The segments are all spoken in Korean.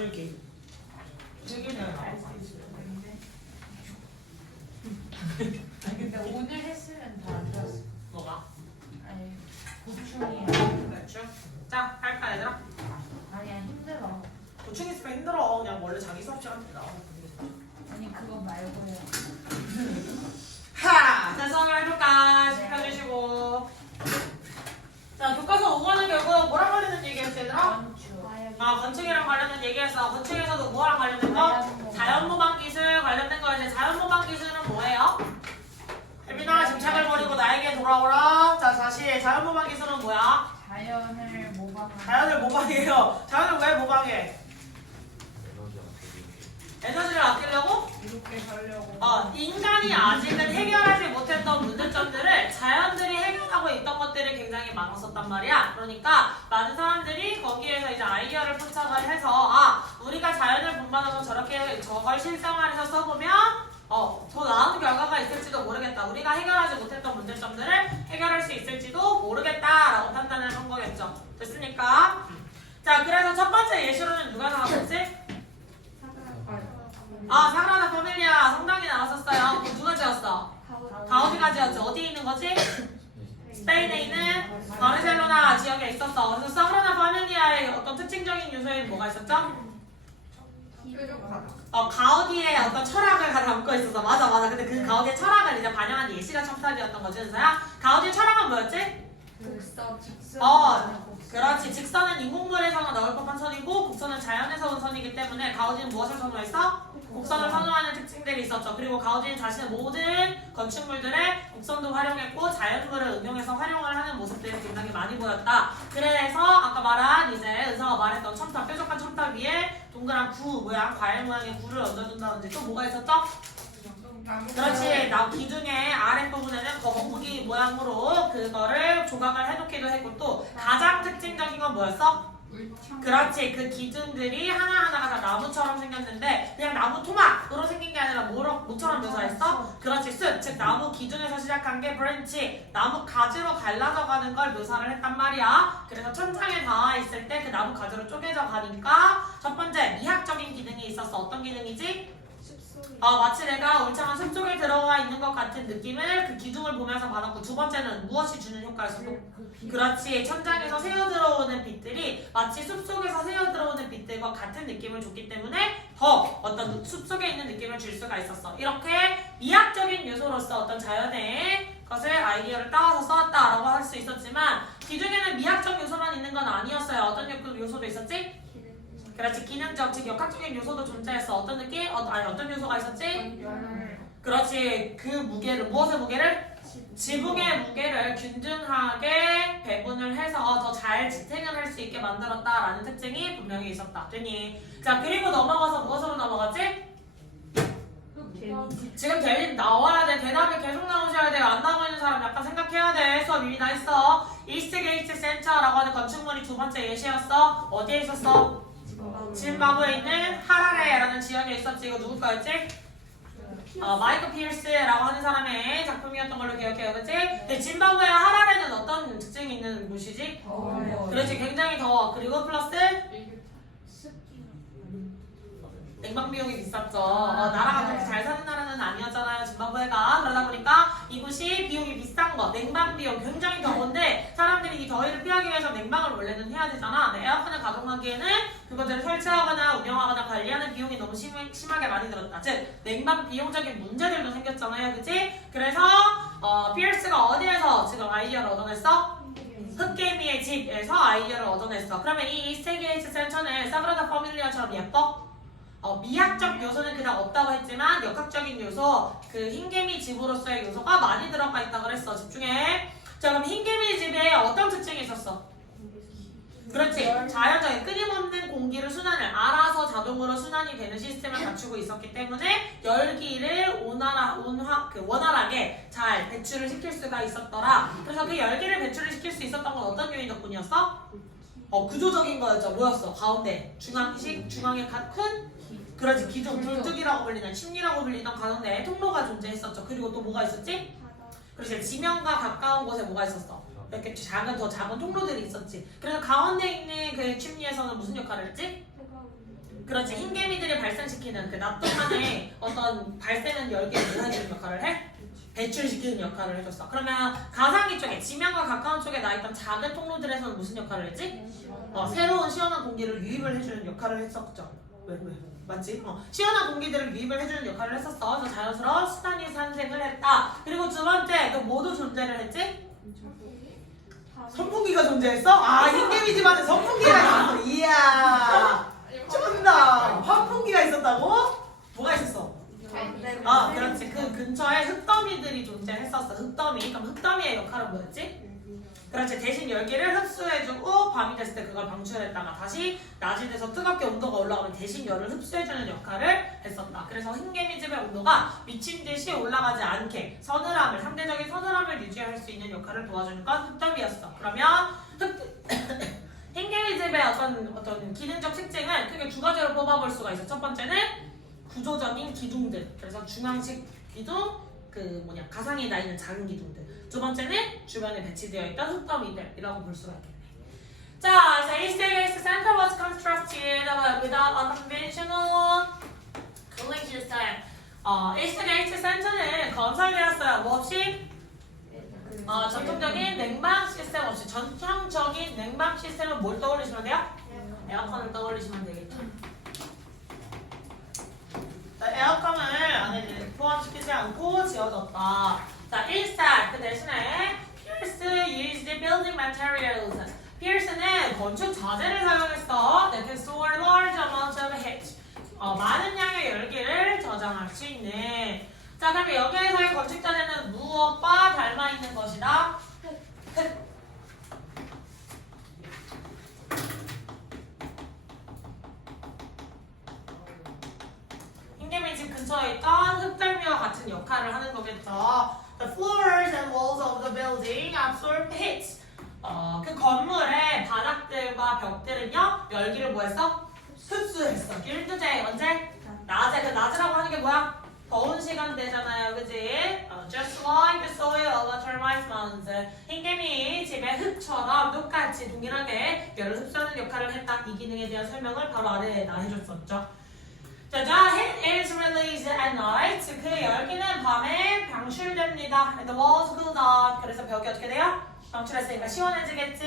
설계. 설계는 알수 있었는데. 아니 근데 오늘 했으면 더 안 좋았어. 뭐가? 아니 고충이야. 대충. 자, 할까 얘들아? 아니야 힘들어. 보충 있으면 힘들어. 그냥 원래 자기 수업 시간 때 나와서 아니 그거 말고요. 하! 자, 수업을 해볼까? 네. 짚어주시고. 자, 교과서 5번은 결국 뭐랑 관련된 얘기했지 얘들아? 건축. 건축이랑 관련된 얘기했어. 건축에서도 뭐랑 관련된 거? 자연모방 기술 관련된 거. 이제 자연모방 기술은 뭐예요? 혜민아, 짐작을 버리고 나에게 돌아오라. 자, 다시 자연모방 기술은 뭐야? 자연을 모방하는. 자연을 모방해요. 자연을 왜 모방해? 에너지를 아끼려고? 이렇게 살려고. 인간이 아직은 해결하지 못했던 문제점들을 자연들이 해결하고 있던 것들이 굉장히 많았었단 말이야. 그러니까 많은 사람들이 거기에서 이제 아이디어를 포착을 해서 우리가 자연을 본받아서 저렇게 저걸 실생활에서 써보면 더 나은 결과가 있을지도 모르겠다. 우리가 해결하지 못했던 문제점들을 해결할 수 있을지도 모르겠다라고 판단을 한 거겠죠. 됐습니까? 자, 그래서 첫 번째 예시로는 누가 나왔었지? 사그라다 파밀리아 성당이 나왔었어요. 그거 누가 지었어? 가우디가 지었지. 어디에 있는 거지? 스페인에 있는 바르셀로나 지역에 있었어. 그래서 사그라다 파밀리아의 어떤 특징적인 요소에는 뭐가 있었죠? 가우디의 어떤 철학을 담고 있었어. 맞아. 근데 그 가우디의 철학을 이제 반영한 예시가 첨탑이었던 거지, 은서야. 가우디의 철학은 뭐였지? 직선. 그렇지. 직선은 인공물에서나 나올 법한 선이고 곡선은 자연에서 온 선이기 때문에 가우디는 무엇을 선호했어? 곡선을 선호하는 특징들이 있었죠. 그리고 가우디는 자신의 모든 건축물들에 곡선도 활용했고 자연물을 응용해서 활용을 하는 모습들이 굉장히 많이 보였다. 그래서 아까 말한 이제 은서가 말했던 첨탑, 뾰족한 첨탑 위에 동그란 구 모양, 과일 모양의 구를 얹어준다든지 또 뭐가 있었죠? 그렇지. 기둥의 아랫부분에는 거북이 모양으로 그거를 조각을 해놓기도 했고 또 가장 특징적인 건 뭐였어? 그렇지. 그 기둥들이 하나하나가 다 나무처럼 생겼는데 그냥 나무 토막으로 생긴 게 아니라 뭐처럼 묘사했어? 그렇지. 숲, 즉 나무 기둥에서 시작한 게 브랜치, 나무 가지로 갈라져 가는 걸 묘사를 했단 말이야. 그래서 천장에 닿아 있을 때 그 나무 가지로 쪼개져 가니까 첫 번째 미학적인 기능이 있었어. 어떤 기능이지? 마치 내가 울창한 숲 속에 들어와 있는 것 같은 느낌을 그 기둥을 보면서 받았고 두 번째는 무엇이 주는 효과였어? 그렇지. 천장에서 새어 들어오는 빛들이 마치 숲 속에서 새어 들어오는 빛들과 같은 느낌을 줬기 때문에 더 어떤 숲 속에 있는 느낌을 줄 수가 있었어. 이렇게 미학적인 요소로서 어떤 자연의 것을 아이디어를 따와서 써왔다라고 할 수 있었지만 기둥에는 미학적 요소만 있는 건 아니었어요. 어떤 요소도 있었지? 그렇지. 기능적, 즉 역학적인 요소도 존재했어. 어떤 느낌? 어떤 요소가 있었지? 그렇지. 그 무게를, 무엇의 무게를? 지붕의 무게를 균등하게 배분을 해서 더 잘 지탱을 할 수 있게 만들었다라는 특징이 분명히 있었다. 되니? 자, 그리고 넘어가서 무엇으로 넘어갔지? 지금 대립 나와야 돼. 대답이 계속 나오셔야 돼요. 안 나오고 있는 사람 약간 생각해야 돼. 수업 이미 다 했어. 이스트게이트 센터라고 하는 건축물이 두 번째 예시였어. 어디에 있었어? 짐바브웨에 있는 하라레라는 지역에 있었지. 이거 누구 거였지? 마이클 피어스라고 하는 사람의 작품이었던 걸로 기억해요. 그치? 근데 짐바브웨와 하라레는 어떤 특징이 있는 곳이지? 그렇지. 굉장히 더워. 그리고 플러스 냉방 비용이 비쌌죠. 나라가 그렇게 잘 사는 나라는 아니었잖아요. 짐바브웨가. 그러다 보니까 이곳이 비용이 비싼 거. 냉방 비용 굉장히 더운데 사람들이 이 더위를 피하기 위해서 냉방을 원래는 해야 되잖아. 에어컨을 가동하기에는 그것들을 설치하거나 운영하거나 관리하는 비용이 너무 심하게 많이 들었다. 즉 냉방 비용적인 문제들도 생겼잖아요. 그치? 그래서 피어스가 어디에서 지금 아이디어를 얻어냈어? 흑개미의 집에서 아이디어를 얻어냈어. 그러면 이 이스트게이트 센터는 사그라다 파밀리아처럼 예뻐? 미학적 요소는 그냥 없다고 했지만 역학적인 요소, 그 흰개미 집으로서의 요소가 많이 들어가 있다고 그랬어. 집중해. 자, 그럼 흰개미 집에 어떤 특징이 있었어? 그렇지. 자연적인 끊임없는 공기를 순환을 알아서 자동으로 순환이 되는 시스템을 갖추고 있었기 때문에 열기를 원활하게 잘 배출을 시킬 수가 있었더라. 그래서 그 열기를 배출을 시킬 수 있었던 건 어떤 요인 덕분이었어? 구조적인 거였죠. 뭐였어? 가운데 중앙에 큰 그렇지. 기둥, 불뚝이라고 불리는 침리라고 불리던 가운데 통로가 존재했었죠. 그리고 또 뭐가 있었지? 그렇지. 지면과 가까운 곳에 뭐가 있었어? 이렇게 더 작은 통로들이 있었지. 그래서 가운데 있는 그 침리에서는 무슨 역할을 했지? 그렇지. 흰개미들이 발생시키는 그 낮 동안에 어떤 발생한 열기를 해주는 역할을 해? 배출시키는 역할을 해줬어. 그러면 가상기 쪽에 지면과 가까운 쪽에 나 있던 작은 통로들에서는 무슨 역할을 했지? 새로운 시원한 공기를 유입을 해주는 역할을 했었죠. 왜? 맞지? 시원한 공기들을 유입을 해주는 역할을 했었어. 그래서 자연스러운 수단이 산생을 했다. 그리고 두 번째, 또 뭐도 존재를 했지? 선풍기가 존재했어? 아, 흰개미 집안에 선풍기가 있었어. 이야, 쩐다. 환풍기가 있었다고? 뭐가 있었어? 그렇지. 그 근처에 흙더미들이 존재했었어. 흙더미. 그럼 흙더미의 역할은 뭐였지? 그렇지. 대신 열기를 흡수해주고 밤이 됐을 때 그걸 방출했다가 다시 낮이 돼서 뜨겁게 온도가 올라가면 대신 열을 흡수해주는 역할을 했었다. 그래서 흰개미집의 온도가 미친 듯이 올라가지 않게 서늘함을, 상대적인 서늘함을 유지할 수 있는 역할을 도와주는 건 흙더미였어. 그러면 흰개미집의 어떤 기능적 특징은 크게 두 가지로 뽑아볼 수가 있어. 첫 번째는 구조적인 기둥들. 그래서 중앙식 기둥, 가상에 나 있는 작은 기둥들. 두 번째는 주변에 배치되어 있던 흙더미들이라고 볼 수가 있겠네. 자, so East Center was constructed without a conventional cooling system. East Center는 건설되었어요. 뭐 없이? 전통적인 냉방 시스템 없이. 전통적인 냉방 시스템은 뭘 떠올리시면 돼요? 에어컨을 떠올리시면 되겠죠. 에어컨을 안에 포함시키지 않고 지어졌다. 자, instead, 그 대신에 Pierce used building materials. Pierce는 건축 자재를 사용했어. That can store large amounts of heat. 많은 양의 열기를 저장할 수 있는. 자, 그럼 여기에서의 건축 자재는 무엇과 닮아 있는 것이다? 흙. 흰개미 집 근처에 있던 흙덜미와 같은 역할을 하는 거겠죠. The floors and walls of the building absorb heat. 그 건물의 바닥들과 벽들은요, 열기를 뭐했어? 흡수했어. During the day. 언제? 낮에. 그 낮이라고 하는 게 뭐야? 더운 시간대잖아요, 그지? Just like the soil of a termite mound. 흰개미 집의 흙처럼 똑같이 동일하게 열을 흡수하는 역할을 했다. 이 기능에 대한 설명을 바로 아래에 나 해줬었죠. 자, heat is released at night. 그 열기는 밤에 방출됩니다. And the walls cool down. 그래서 벽이 어떻게 돼요? 방출했으니까 시원해지겠지.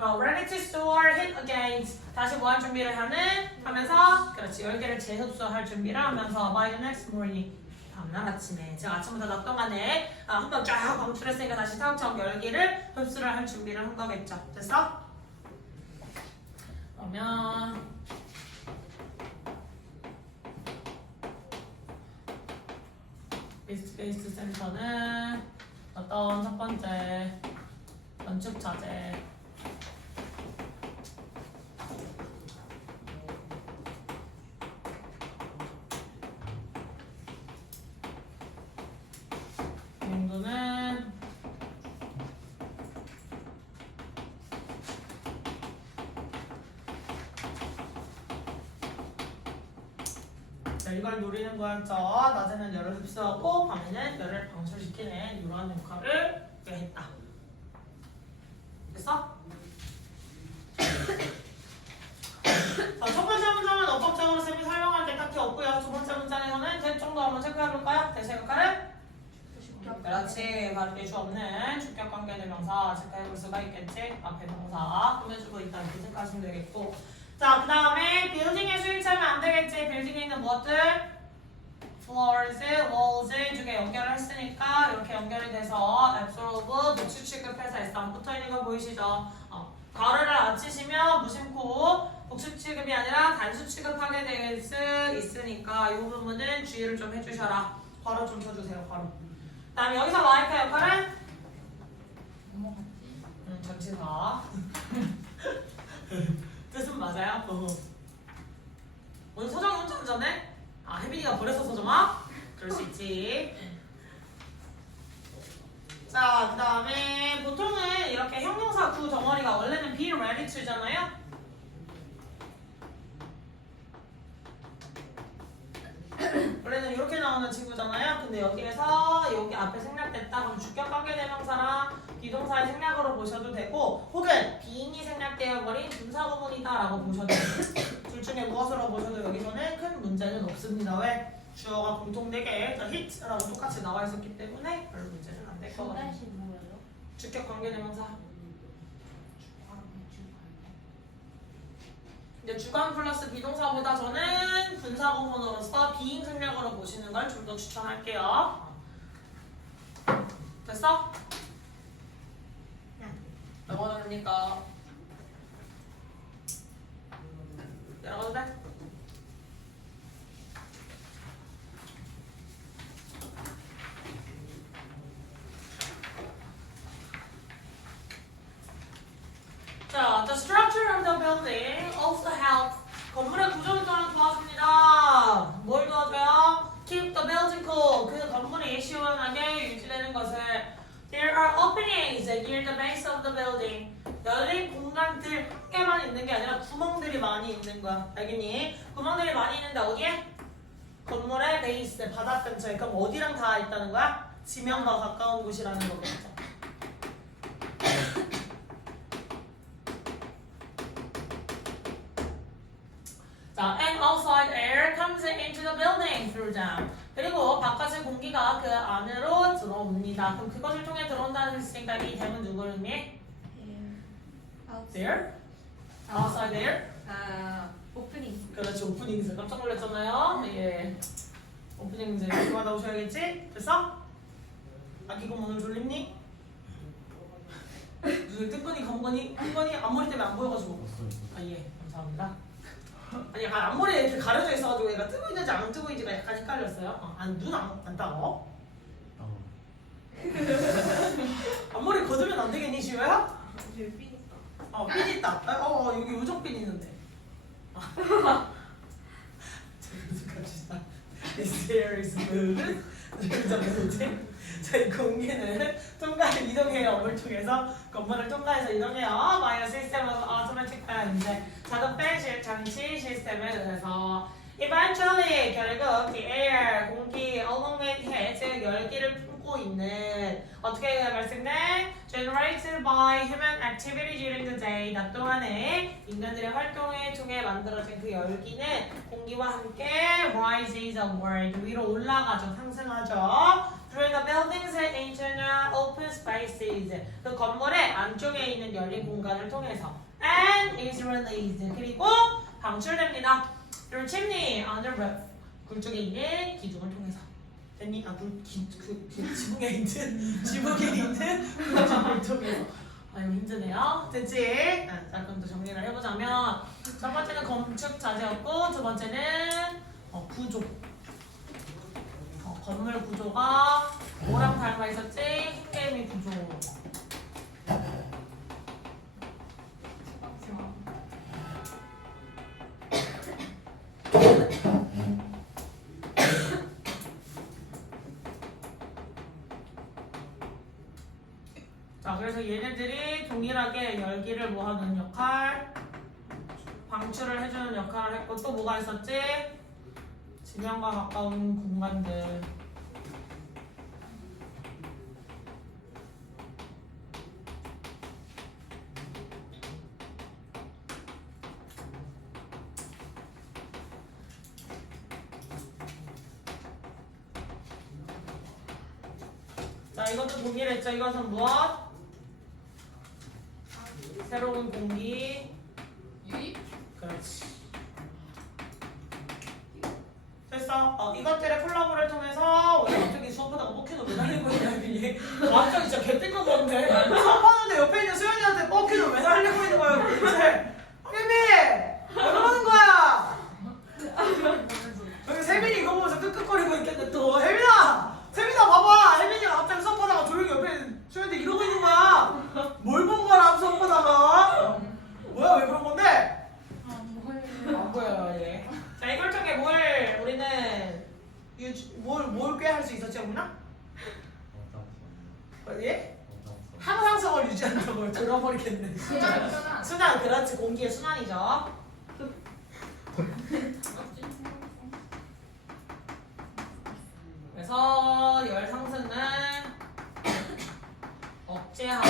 Ready to store heat against. 다시 뭐할 준비를 하면서 그렇지. 열기를 재흡수할 준비를 하면서 by the next morning. 다음날 아침에. 제가 아침부터 낮 동안에 한번 쫙 방출했으니까 다시 차곡차곡 열기를 흡수를 할 준비를 한 거겠죠. 됐어? 그러면 이스트 센터는 어떤 첫 번째 건축 자재 용도는 이걸 노리는 거였죠. 낮에는 열을 흡수하고 밤에는 열을 방출시키는 이러한 역할을 했다. 됐어? 자, 첫 번째 문장은 어법적으로 쌤이 설명할 게 딱히 없고요. 두 번째 문장에서는 제 정도 한번 체크해볼까요? 대세 역할은? 그렇지. 가르칠 수 없는 주격 관계대명사 체크해볼 수가 있겠지. 앞에 동사 꾸며주고 있다 이렇게 생각하시면 되겠고. 자, 그 다음에 빌딩에 수일차면 안 되겠지. 빌딩에 있는 무엇들? floors, walls 중에 연결을 했으니까 이렇게 연결이 돼서 absorb, 노출 취급해서 S랑 붙어있는 거 보이시죠? 괄호를 안 치시면 무심코 복수 취급이 아니라 단수 취급하게 될 수 있으니까 이 부분은 주의를 좀 해주셔라. 괄호 좀 쳐주세요. 괄호. 그 다음에 여기서 like 역할은? 전치사. 뜻은 맞아요? 오늘 서정이 혼자 운전해? 혜빈이가 버렸어 서정아? 그럴 수 있지. 자, 그 다음에 보통은 이렇게 형용사 구 덩어리가 원래는 be ready to잖아요? 원래는 이렇게 나오는 친구잖아요. 근데 여기에서 여기 앞에 생략됐다 그럼 주격 관계대명사랑 비동사의 생략으로 보셔도 되고 혹은 being이 생략되어 버린 분사 구문이다 라고 보셔도 돼요. 둘 중에 무엇으로 보셔도 여기서 큰 문제는 없습니다. 왜? 주어가 공통되게 hit라고 똑같이 나와 있었기 때문에 별 문제는 안 될 거거든요. 주다시 뭐예요? 주격 관계대명사. 이제 주관 플러스 비동사보다 저는 분사구문으로서 비행 생략으로 보시는 걸 좀 더 추천할게요. 됐어? 영어는 됩니까? 내려가도 돼? 자, the structure of the building also helps. 건물의 구조를 또한 도와줍니다. 뭘 도와줘요? Keep the building cool. 그 건물이 시원하게 유지되는 것을. There are openings near the base of the building. 열린 공간들 한 개만 있는 게 아니라 구멍들이 많이 있는 거야. 알겠니? 구멍들이 많이 있는데 어디에? 건물의 베이스, 바닥 근처에. 그럼 어디랑 다 있다는 거야? 지면과 가까운 곳이라는 거겠죠. 자, and outside air comes into the building through them. 그리고 바깥의 공기가 그 안으로 들어옵니다. 그럼 그것을 통해 들어온다는 생각이 되면 누구를 의미해? There? Outside air? 오프닝. 그렇지, 오프닝스. 깜짝 놀랐잖아요. 예. 오프닝스 이렇게 받아오셔야겠지? 됐어? 아기곰 오늘 졸립니? 눈을 뜬 거니 감 거니 큰 거니 앞머리 때문에 안 보여가지고. 아 예, 감사합니다. 아니 약간 앞머리에 이렇게 가려져 있어가지고 얘가 뜨고 있는지 안 뜨고 있는지가 약간 헷갈렸어요. 눈 안 따가워? 앞머리 거두면 안 되겠니 지효야? 핀 있다. 여기 우정핀 있는데. This air is good. 자, 이 공기는 통과를 이동해요. 업을 통해서 건물을 통과해서 이동해요. 바이오 시스템으로 automatic 이제 자동 뺀 장치 시스템에 의해서 eventually 결국 the air 공기 along with heat 즉 열기를 품고 있는 어떻게 발생돼? generated by human activity during the day 낮 동안에 인간들의 활동에 통해 만들어진 그 열기는 공기와 함께 rises upward 위로 올라가죠. 상승하죠. Through the building's internal open spaces 그 건물의 안쪽에 있는 열린 공간을 통해서 and is released 그리고 방출됩니다. Through chimney on the roof 굴 쪽에 있는 기둥을 통해서 됐니? 지붕에 있는 굴 쪽에서 이거 힘드네요. 됐지? 자 그럼 또 정리를 해보자면 첫 번째는 건축 자재였고 두 번째는 구조 건물 구조가 뭐랑 닮아 있었지? 흰개미 구조. 자, 그래서 얘네들이 동일하게 열기를 뭐하는 역할, 방출을 해주는 역할을 했고 또 뭐가 있었지? 지면과 가까운 공간들. 자, 이것도 동일했죠. 이것은 무엇? 새로운 공기. 유입? 그렇지. 됐어. 이것들의 콜라보를 통해서 왜 갑자기 수업하다가 뻑키도 왜 날리고 있냐니. 갑자기 진짜 개뜬금 건데. 수업하는데 옆에 있는 수현이한테 뻑키도 왜 날리고 있는 거야 도대체. 혜미! 왜 그러는 거야? 여기 세민이 이거 보면서 끄끄거리고 있겠네 또. 혜민아! 세민아 봐봐. 혜민이가 갑자기 수업하다가 조용히 옆에 있는 수현이한테 이러고 있는 거야. 뭘 본 거야 수업하다가. 뭐야 왜 그런 건데? 안 보여요 얘. 자 이걸 통해 뭘 우리는 뭘 꾀할 수 있었지 없나? 예? 항상성을 유지한다고요. 들어버리겠네. 순환 그렇지 공기의 순환이죠. 그래서 열 상승은 억제하고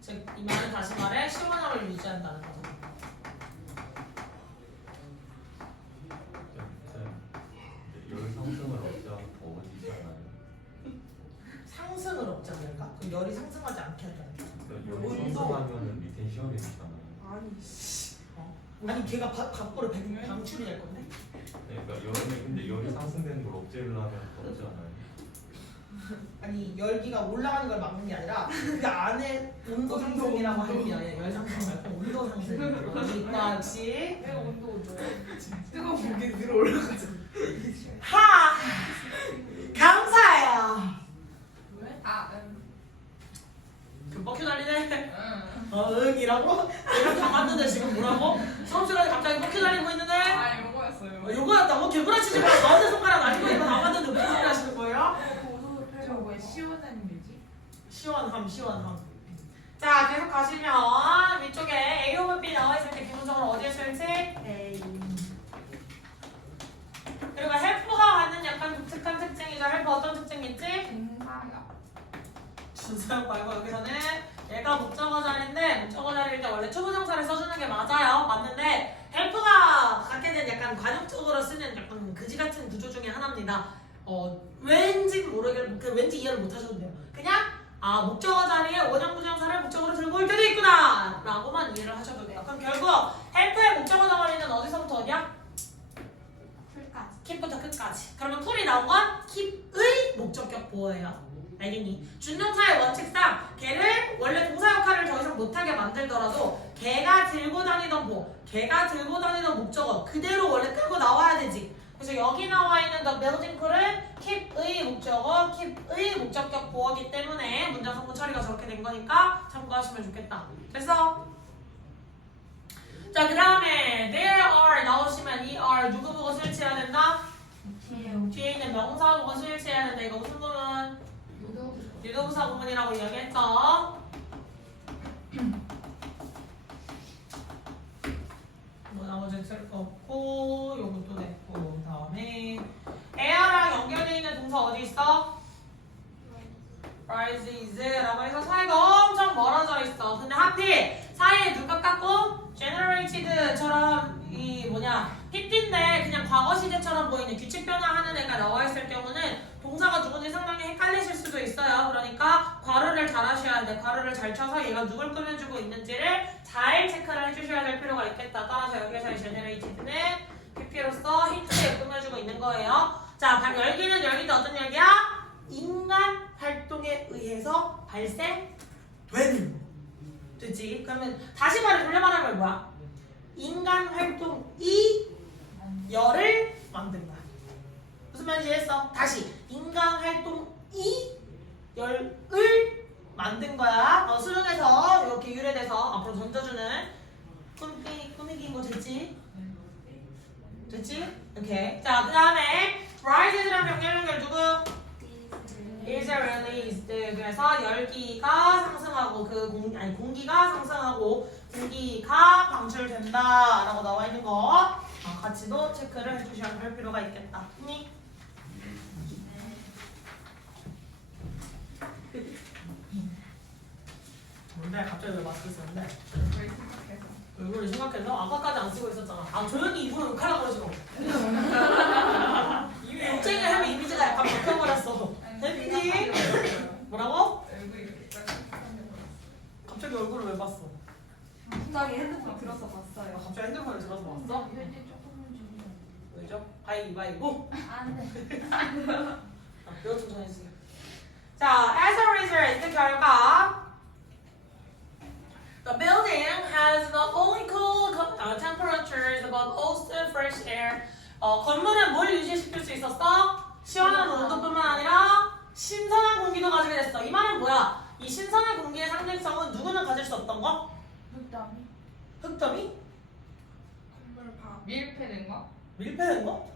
즉 이 말은 다시 말해 시원함을 유지한다는 거죠. 아니 걔가 밖으로 방출이 될 건데? 네, 그러니까 여름에 근데 열이 상승되는 걸 억제를 하면 더지 않아요? 아니 열기가 올라가는 걸 막는 게 아니라 그 안에 온도 상승이라고 하는 게 아니라 열 상승 말고 온도 상승. 그러니까 역시 왜 온도 오죠? 뜨거운 게 위로 올라가죠. 하 감사해요. 왜? 아, 그 뻑큐 날리네. 응. 응이라고? 내가 다 봤는데 지금 뭐라고? 수업 시간에 갑자기 뻑큐 날리고 있는데? 아, 요거였어요. 요거였다고? 개구라치지 마. 너한테 손가락 날리고 이거 다 봤는데 무슨 소리 하시는 거예요? 저왜 시원한 뮤직? 시원함. 자 계속 가시면 위쪽에 A 오브 B 나와 있을 때 기본적으로 어디에 쓸지? A. 그리고 헬프가 갖는 약간 독특한 특징이죠. 헬프 어떤 특징이 있지? 동사야. 준사역 말고 여기서는 얘가 목적어 자리인데 목적어 자리일 때 원래 투부정사를 써주는 게 맞아요. 맞는데 헬프가 갖게 된 약간 관용적으로 쓰는 약간 그지 같은 구조 중에 하나입니다. 왠지 왠지 이해를 못 하셔도 돼요. 그냥 목적어 자리에 원형부정사를 목적으로 들고 올 때도 있구나 라고만 이해를 하셔도 돼요. 그럼 결국 헬프의 목적어 덩어리는 어디서부터 어디야? 풀까지. 킵부터 끝까지. 그러면 풀이 나온 건 킵의 목적격 보호예요. 알겠니? 준동사의 원칙상 걔를 원래 동사 역할을 더 이상 못하게 만들더라도 걔가 들고 다니던 걔가 들고 다니던 목적어 그대로 원래 끌고 나와야 되지. 그래서 여기 나와 있는 the building 쿨은 keep의 목적어, keep의 목적격 보호기 때문에 문장 성분 처리가 저렇게 된 거니까 참고하시면 좋겠다. 됐어? 자, 그 다음에 there are 나오시면 er 누구 보고 수일치해야 된다? 뒤에 있는 명사 보고 수일치해야 된다. 이거 무슨 부분? 유도부사 구문이라고 이야기했죠. 뭐 나머지는 쓸 거 없고 요것도 됐고 그다음에 에어랑 연결되어 있는 동사 어디 있어? rises 라고 해서 사이가 엄청 멀어져 있어. 근데 하필 사이에 누가 깎고 generated처럼 이 삐삐인데 그냥 과거 시제처럼 보이는 규칙 변화하는 애가 나와 있을 경우는 동사가 누군지 상당히 헷갈리실 수도 있어요. 그러니까 괄호를 잘 하셔야 돼. 괄호를 잘 쳐서 얘가 누굴 꾸며주고 있는지를 잘 체크를 해주셔야 될 필요가 있겠다. 따라서 여기에서의 generated는 PP로서 힌트에 꾸며주고 있는 거예요. 자, 열기는 열기인데 어떤 열기야? 인간 활동에 의해서 발생되는. 됐지? 그러면 다시 돌려 말하면 뭐야? 인간 활동이 열을 만든다. 무슨 말인지 이해했어? 다시 인간 활동이 열을 만든 거야. 수능에서 이렇게 유래돼서 앞으로 던져주는 꾸미기인 거 됐지? 됐지? 오케이. 자, 그 다음에 rises랑 병렬 연결 누구? is released. 그래서 열기가 상승하고 공기가 상승하고 공기가 방출된다 라고 나와 있는 거 같이도 체크를 해주셔야 할 필요가 있겠다. 뭔데? 갑자기 왜 마스크 쓰는데? 왜 생각해서? 얼굴이 심각해서? 아까까지 안 쓰고 있었잖아. 조용히 입으로 욕하려고 그러시고. 욕쟁이 하면 이미지가 약간 바뀌어버렸어. 혜민이? 뭐라고? 얼굴 이렇게 딱 갑자기 얼굴을 왜 봤어? 갑자기 핸드폰 들어서 봤어요. 갑자기 핸드폰을 들어서 봤어? 현재 조금은 좀 왜죠? 바이바이보? 안 돼. 이거 좀 전해주세요. 자, as a result, 그 결과 The building has not only cool temperatures but also fresh air. 건물은 뭘 유지시킬 수 있었어? 시원한 온도뿐만 아니라 신선한 공기도 가지게 됐어. 이 말은 뭐야? 이 신선한 공기의 상징성은 누구는 가질 수 없던 거? 흑담이? 흑점이? 건물 봐 밀폐된 거? 밀폐된 거?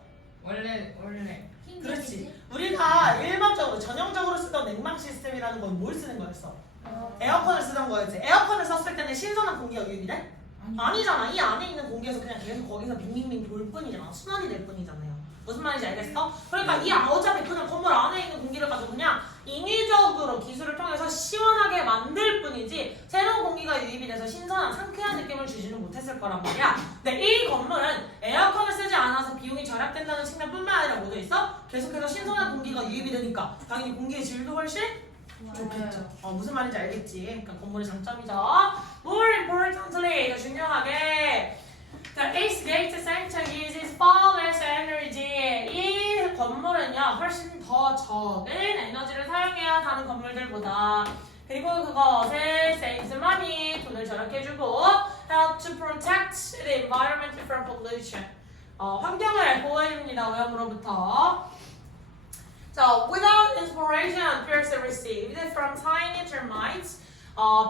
원래 그렇지. 우리가 일반적으로 전형적으로 쓰던 냉방 시스템이라는 건 뭘 쓰는 거였어? 에어컨을 쓰던 거였지. 에어컨을 썼을 때는 신선한 공기가 유입이 돼? 아니잖아. 이 안에 있는 공기에서 그냥 계속 거기서 빙빙빙 돌 뿐이잖아. 순환이 될 뿐이잖아요. 무슨 말인지 알겠어? 그러니까 이 어차피 그냥 건물 안에 있는 공기를 가지고 그냥 인위적으로 기술을 통해서 시원하게 만들 뿐이지 새로운 공기가 유입이 돼서 신선한 상쾌한 느낌을 주지는 못했을 거란 말이야. 근데 이 건물은 에어컨을 쓰지 않아서 비용이 절약된다는 측면뿐만 아니라 뭐도 있어? 계속해서 신선한 공기가 유입이 되니까 당연히 공기의 질도 훨씬 좋겠죠. 무슨 말인지 알겠지? 그러니까 건물의 장점이죠. More importantly, 더 중요하게 The East Gate Center uses far less energy. 이 건물은요 훨씬 더 적은 에너지를 사용해야 다른 건물들보다. 그리고 그것을 saves money, 돈을 절약해 주고 help to protect the environment from pollution. 환경을 보호해줍니다. 오염으로부터. So, without inspiration Pierce received from tiny termites,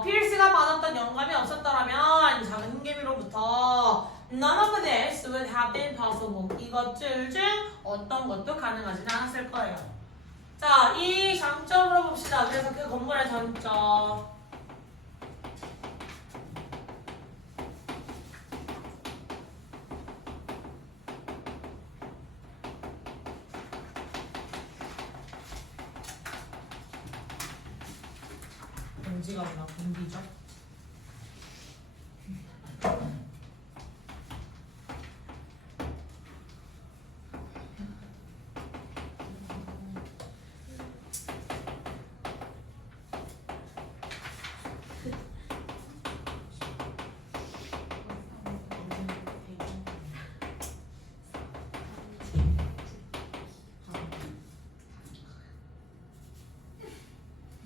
피어스가 받았던 영감이 없었더라면 작은 흰개미로부터 none of this would have been possible. 이것들 중 어떤 것도 가능하지 않았을 거예요. 자, 이 장점으로 봅시다. 그래서 그 건물의 장점. 공지가 없나? 공기죠?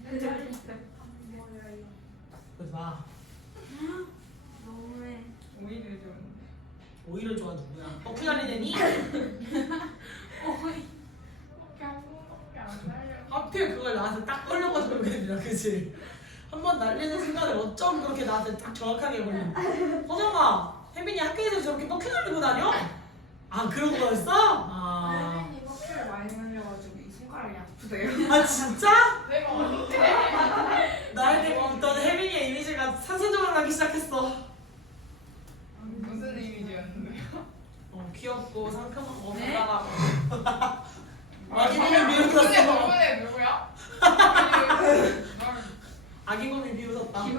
그러지 마. 너무해. 오히려 좋은데. 오히려 좋아 누구야? 피 날리느니? 경고밖에 안 날려. 하필 그걸 나한테 딱 걸려가지고 그렇게 되냐, 그치? 한 번 날리는 순간에 어쩜 그렇게 나한테 딱 정확하게 걸리냐? 허정아, 혜민이 학교에서 저렇게 뻑큐 날리고 다녀? 아, 그런 거였어? 아, 혜민이 껍질을 많이 날려가지고 이 손가락이 아프대요. 아 진짜? 내가 언제? 나에게 어떤 혜민이의 이미지가 상상적으로 나기 시작했어. 무슨 이미지였는데요? 귀엽고 상큼하고 네? 건강하고. 아기곰이 저번에 비웃었어. 저번에 누구야? 아기곰이 비웃었다. 네.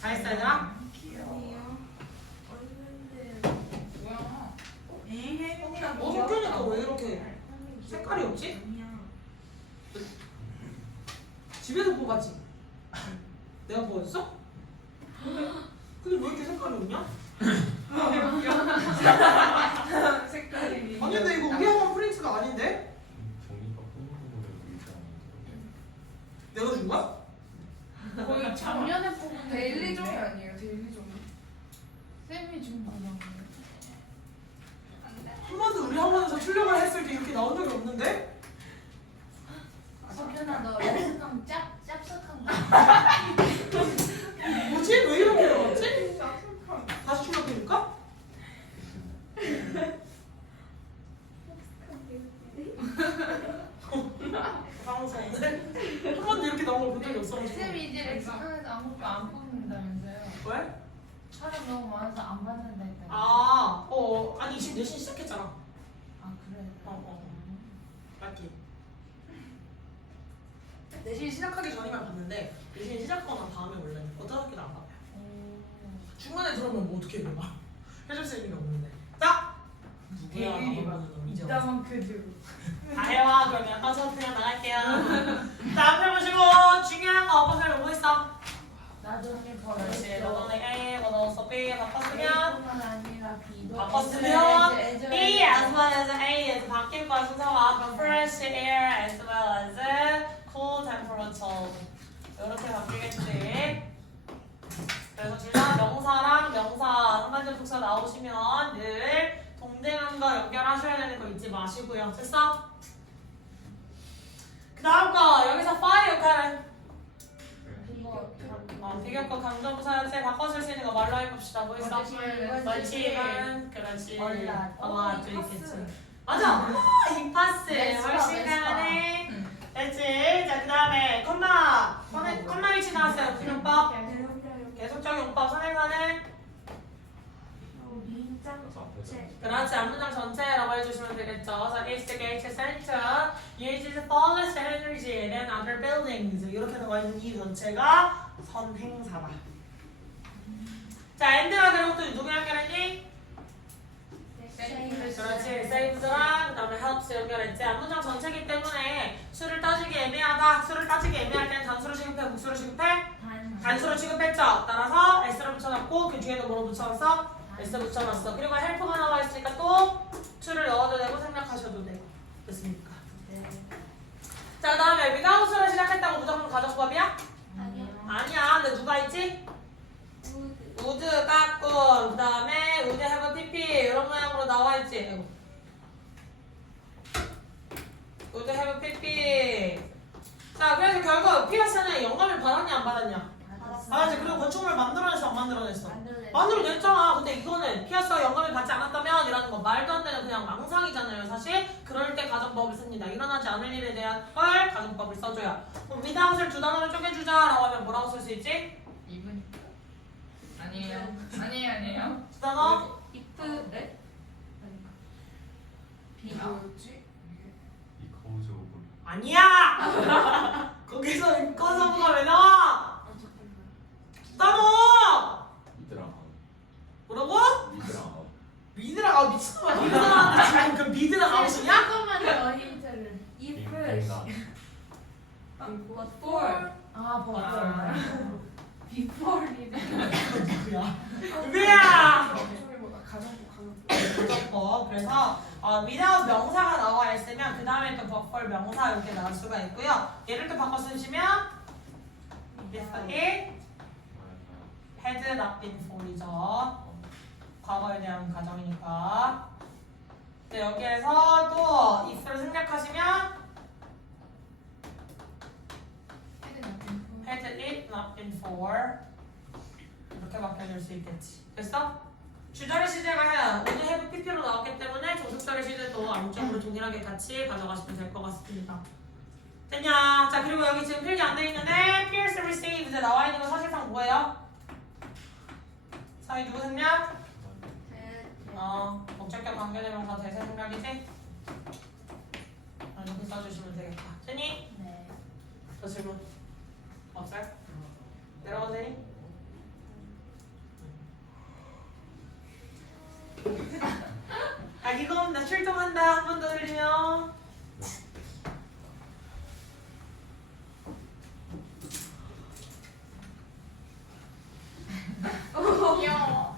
다 했어 얘들아? 귀여워. 얼른들. 뭐야? 혜민이가 어색하니까 왜 이렇게 색깔이 없지? 아니야. 집에서 뽑았지? 내가 뽑았어? 근데 왜 이렇게 색깔이 없냐? 색깔이. 아니 근데 이거 우리 학원 프린트가 아닌데? 종이가 뿜뿜을 있지 않은데. 내가 준 거야? 거의 작년에 뽑은 데일리종이 아니에요? 데일리종. 쌤이 준 거잖아요. 한 번도 우리 학원에서 출력을 했을 때 이렇게 나온 적이 없는데? 석현아 너 레슨하면 짭석한 거. 뭐지? 왜 이렇게 나왔지? 다시 출력해줄까? 당황스러운데? 한 번도 이렇게 나온 걸 본 적이 없어가지고. 쌤이 이제 렉스칸에서 아무것도 안 뽑는다면서요? 왜? 촬영 너무 많아서 안 받는다 했다고. 아니 지금 내신 시작했잖아. 그래. 맞지? 내신 시작하기 전이면 봤는데 내신 시작하고 난 다음에 원래 어떤 학교도 안 봐요. 중간에 들어오면 뭐 어떻게 해봐. 해줄 수 있는 게 없는데. 자! 누구야? 데일리 나만 보는 놈 이제 와서. 이따만 그지고. 다 해와. 그러면 가서 그냥 나갈게요. 자, 앞에 보시고 중요한 거 엎어서 뭐 있어? 나도 해봐. 그렇지. 너는 A, 너는 B 바꿨으면 A뿐만 아니라 B도. 바꿨으면 B as well as A에서 바뀔 거야 순서가. 그럼 fresh air as well as cool temperature 이렇게 바뀌겠지. 그래서 둘 다 명사랑 명사 상관적 동사 나오시면 늘 동등한 거 연결하셔야 되는 거 잊지 마시고요. 됐어? 그 다음 거 여기서 fire 역할은 비교과 강조부사역세 바꿔 쓸 수 있는 거 말로 해봅시다. 뭐 있어? 멀티만 그렇지. 또 있겠지. 맞아. 이 파스 훨씬 가네. 됐지. 자, 그 다음에 컴마 위치 나왔어요. 분용법. 계속적 용법 선행사는 그렇지. 앞문장 전체라고 해주시면 되겠죠. So it's the gate center uses far less energy than other buildings. 이렇게 나와 있는 이 전체가 선행사다. 자, and가 그리고 또 누구 연결했니? 그렇지. saves랑 그 다음에 helps 연결했지. 앞문장 전체이기 때문에 수를 따지기 애매한 얘가 수를 따지기 애매할 때는 단수로 취급해, 복수로 취급해? 단수로 취급했죠. 따라서 S를 붙여놨고 그 뒤에도 뭐로 붙여놨어? S 붙여놨어. 그리고 헬프가 나와 있으니까 또 수를 넣어도 되고 생략하셔도 되고. 됐습니까? 자, 그 다음에 without 수를 시작했다고 무조건 가정법이야? 아니야. 근데 누가 있지? 우드, 까꿍, 그 다음에 우드, have, pp 이런 모양으로 나와 있지. 아이고. 우드, have, pp. 자, 그래서 결국 피어스는 영감을 받았냐 안 받았냐? 받았지. 그리고 건축물 만들어냈어 안 만들어냈어? 만들어냈잖아. 근데 이거는 피어스가 영감을 받지 않았다면 이라는 거 말도 안 되는 그냥 망상이잖아요. 사실 그럴 때 가정법을 씁니다. 일어나지 않을 일에 대한 걸 가정법을 써줘야. 그럼 without을 두 단어로 쪼개주자라고 하면 뭐라고 쓸 수 있지? 이분이니까. 아니에요. 두 단어? if 네? 뭐였지? Because of 아니야! 거기서 꺼서부가 왜 나와? 따로! 미드랑 뭐라고? 미드랑 미드랑 아웃 미친놈아. 미드랑 지금 그 미드랑 아웃이냐? 조금만 더 힌트를. What for? Before 리드. 누구야? 누구야? 건축물보다 가정법. 무조건. 그래서 without 명사가 나와 있으면 그 다음에 또 before 명사 이렇게 나올 수가 있고요. 얘를 또 바꿔 쓰시면 if it had not been for이죠. 과거에 대한 가정이니까. 근데 여기에서 또 if를 생략하시면 had it not been for 이렇게 바뀌어질 수 있겠지. 됐어? 주절의 시제가 오늘 have pp로 나왔기 때문에 조숙절의 시제도 안쪽으로 동일하게 같이 가져가시면 될 것 같습니다. 됐냐? 자, 그리고 여기 지금 필기 안 돼 있는데 Pierce received 나와 있는 건 사실상 뭐예요? 사이 누구 생략? 목적격 관계대명사 대세 생략이지? 이렇게 써주시면 되겠다. 됐니? 네. 더 질문 없어요? 내려가도 되니? 아기검 나 출동한다. 한 번 더 들리면 귀여워.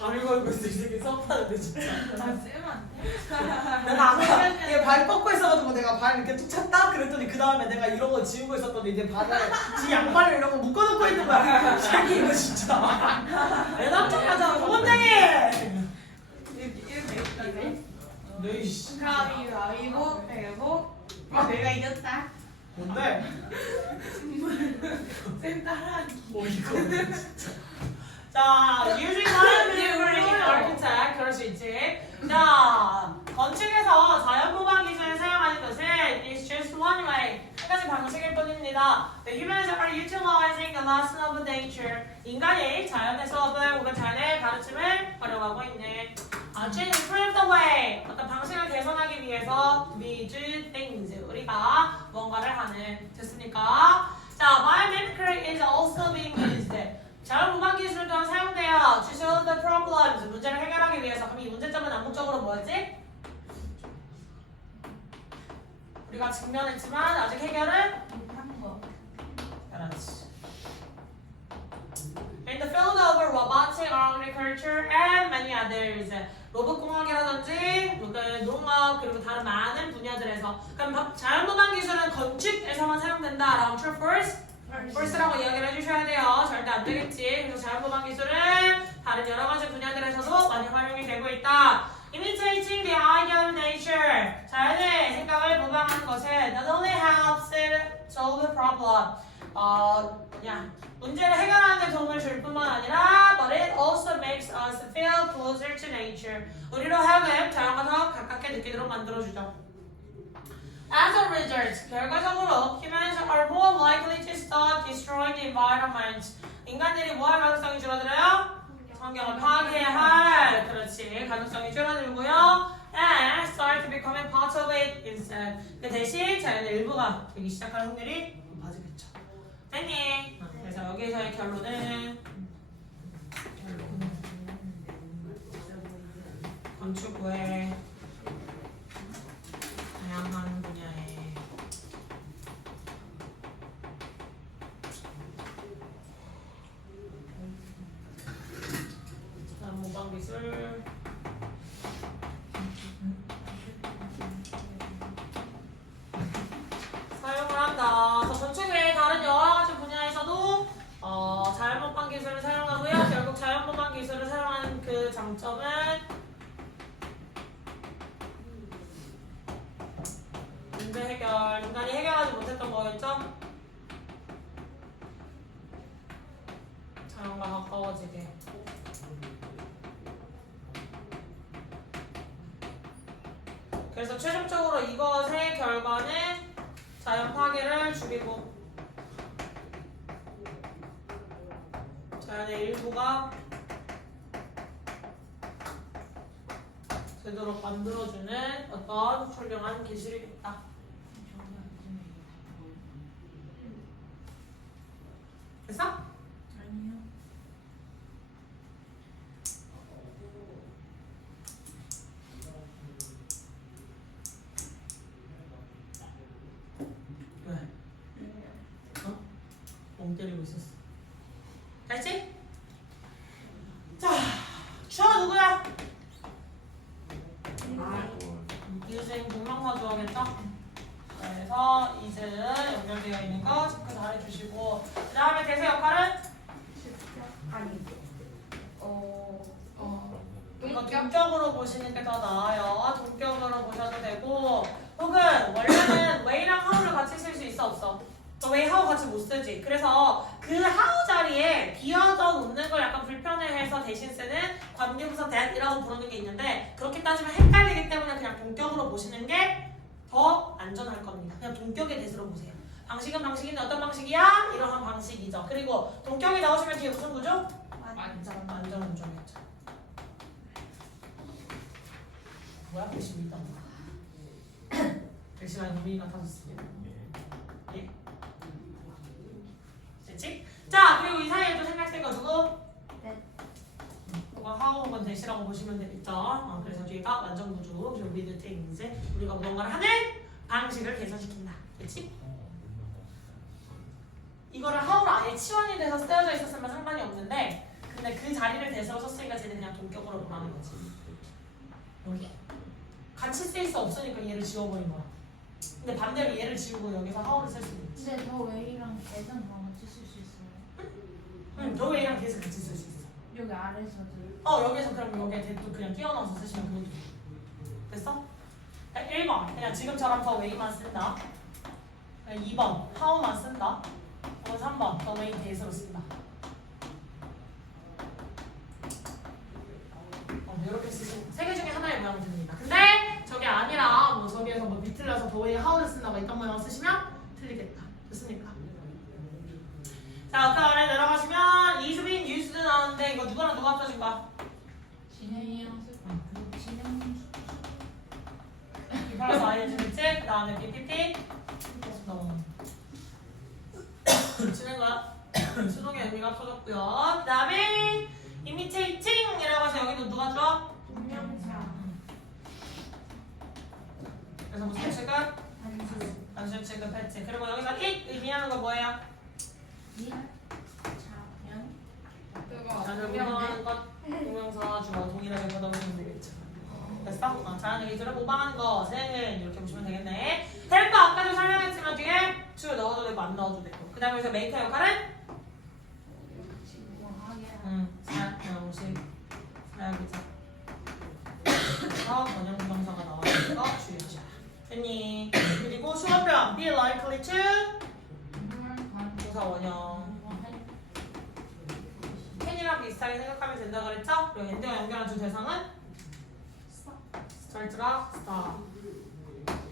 발을 걸고 있어. 이 새끼 썸타는데 진짜. 쓰면 안 돼? 내가 아까 얘 발 뻗고 있어가지고 내가 발 이렇게 툭 찼다? 그랬더니 그 다음에 내가 이런 거 지우고 있었더니 이제 발을 지 양발을 이런 거 묶어놓고 있는 거야. 새끼 이거 진짜. 내 남자가잖아. 소문쟁이. 네 이씨. 가위바위보 빼고 내가 이겼다. 뭔데? 쌤 따라하기. 이거 진짜. 자, using one different architect 그럴 수 있지. 자, 건축에서 자연보강 기준을 사용하는 것은 is just one way. 한 가지 방식일 뿐입니다. The humans are utilizing the lesson of nature. 인간이 자연의 수업을 혹은 자연의 가르침을 활용하고 있는 to improve the way. 어떤 방식을 개선하기 위해서 we do things. 우리가 뭔가를 하는. 됐습니까? 자, biomimicry is also being used. 자연보강 기술 또한 사용돼요. To solve the problems. 문제를 해결하기 위해서. 그럼 이 문제점은 암묵적으로 뭐였지? 우리가 직면했지만 아직 해결은 한 거. 그렇지. In the field of robotic agriculture and many others. 로봇공학이라든지 농업 그리고 다른 많은 분야들에서. 그럼 자연보강 기술은 건축에서만 사용된다라고 true false? false라고 이야기를 해주셔야 돼요. 절대 안 되겠지. 그래서 자연보강 기술은 다른 여러 가지 분야들에서도 많이 활용이 되고 있다. Imitating the idea of nature. 자연의 생각을 모방하는 것은 not only helps it solve the problem. 문제를 해결하는 데 도움을 줄 뿐만 아니라 but it also makes us feel closer to nature. 우리로 하여금 자연과 더 가깝게 느끼도록 만들어주죠. As a result, 결과적으로 humans are more likely to start destroying the environment. 인간들이 뭐 할 가능성이 줄어들어요? 환경을 파괴할, 그렇지, 가능성이 줄어들고요. And start becoming part of it instead. 그 대신 자연의 일부가 되기 시작할 확률이 높아지겠죠. 됐니? 그래서 여기서의 결론은 건축 외 다양한 분야에 모방기술 사용을 한다. 그래서 건축 외에 다른 여러 가지 분야에서도 자연모방 기술을 사용하고요. 결국 자연모방 기술을 사용하는 그 장점은 문제 해결, 인간이 해결하지 못했던 거겠죠? 자연과 가까워지게. 그래서 최종적으로 이것의 결과는 자연 파괴를 줄이고 자연의 일부가 되도록 만들어주는 어떤 훌륭한 기술이겠다. 됐어? 아니요. 왜? 어? 멍 때리고 있었어. 알지? 자, 주어 누구야? 이즈인 동명사 주어겠죠? 그래서 이즈 연결되어 있는 거 체크 잘 해주시고 그 다음에 대세 역할은? 아니. 이거 동격으로 보시는 게 더 나아요. 동격으로 보셔도 되고 혹은 원래는 way랑 how를 같이 쓸 수 있어 없어? way, how 같이 못 쓰지. 그래서 그 how 자리에 비어져 놓는 걸 약간 불편해해서 대신 쓰는 관계부사 that이라고 부르는 게 있는데 그렇게 따지면 헷갈리기 때문에 그냥 동격으로 보시는 게 더 안전할 겁니다. 그냥 동격의 대수로 보세요. 방식은 방식인데 어떤 방식이야? 이러한 방식이죠. 그리고 동격이 나오시면 뒤에 무슨 구조? 안전 운전이었죠. 뭐야? 글씨 있다. 글씨가 의미 같아졌습니다. 예. 됐지? 자, 그리고 이 사이에 또 생략된 거 누구? 그거 how 혹은 that이라고 보시면 되겠죠. 그래서 뒤에가 완전 구조, 그리고 with things, 우리가 무언가를 하는 방식을 개선시킨다. 됐지? 이거를 how로 아예 치환이 돼서 쓰여져 있었으면 상관이 없는데 근데 그 자리를 대서 썼으니까 쟤는 그냥 동격으로 보라는 거지. 여기 같이 쓸 수 없으니까 얘를 지워버린 거야. 근데 반대로 얘를 지우고 여기서 how를 쓸 수도 있지. 근데 더 웨이랑 대선 더 같이 쓸 수 있어요. 응, 너 얘랑 계속 같이 쓸 수 있어. 여기 아래서도. 여기서 그럼 여기에 대도 그냥 끼워넣어서 쓰시면 그것도 돼. 됐어? 1번 그냥 지금처럼 더 웨이만 쓴다. 2번 how만 쓴다. 3번 더 웨이 대수로 쓴다. 이렇게 쓰시면 세 개 중에 하나의 모양이 됩니다. 근데 저게 아니라 뭐 저기에서 뭐 비틀려서 더 웨이 how를 쓴다고 이딴 모양을 쓰시면 틀리겠다. 됐습니까? 자, 그 아래 내려가시면 이수빈, 유수도 나오는데 이거 누구랑 누가 합쳐진 거야? 진행이요. 진행. 플러스 ING 됐지? 그 다음에 PPP 치는 거야. 수동의 의미가 합쳐졌고요. 그 다음에 imitating 이라고 해서 여기도 누가 줘? 동명사. 그래서 무슨 취급? 단수 취급했지. 그리고 여기서 it 의미하는 거 뭐예요? 자연을 모방하는 것, 동명사 주어 동일하게 받아보시면 되겠죠. 됐어? 자연의 기술을 모방하는 것은 이렇게 보시면 되겠네. 헬퍼 아까도 설명했지만 뒤에 to 넣어도 되고 안 넣어도 되고. 그 다음에 여기서 메이커 역할은? 사용식, 사용기자. 그래서 원형 부정사가 나와있는 거 주의하셔라. 됐니? 그리고 수업형 be likely to 조사 원형. 캔이랑 비슷하게 생각하면 된다고 그랬죠? 그리고 엔드와 연결한 주 대상은? start가 stop.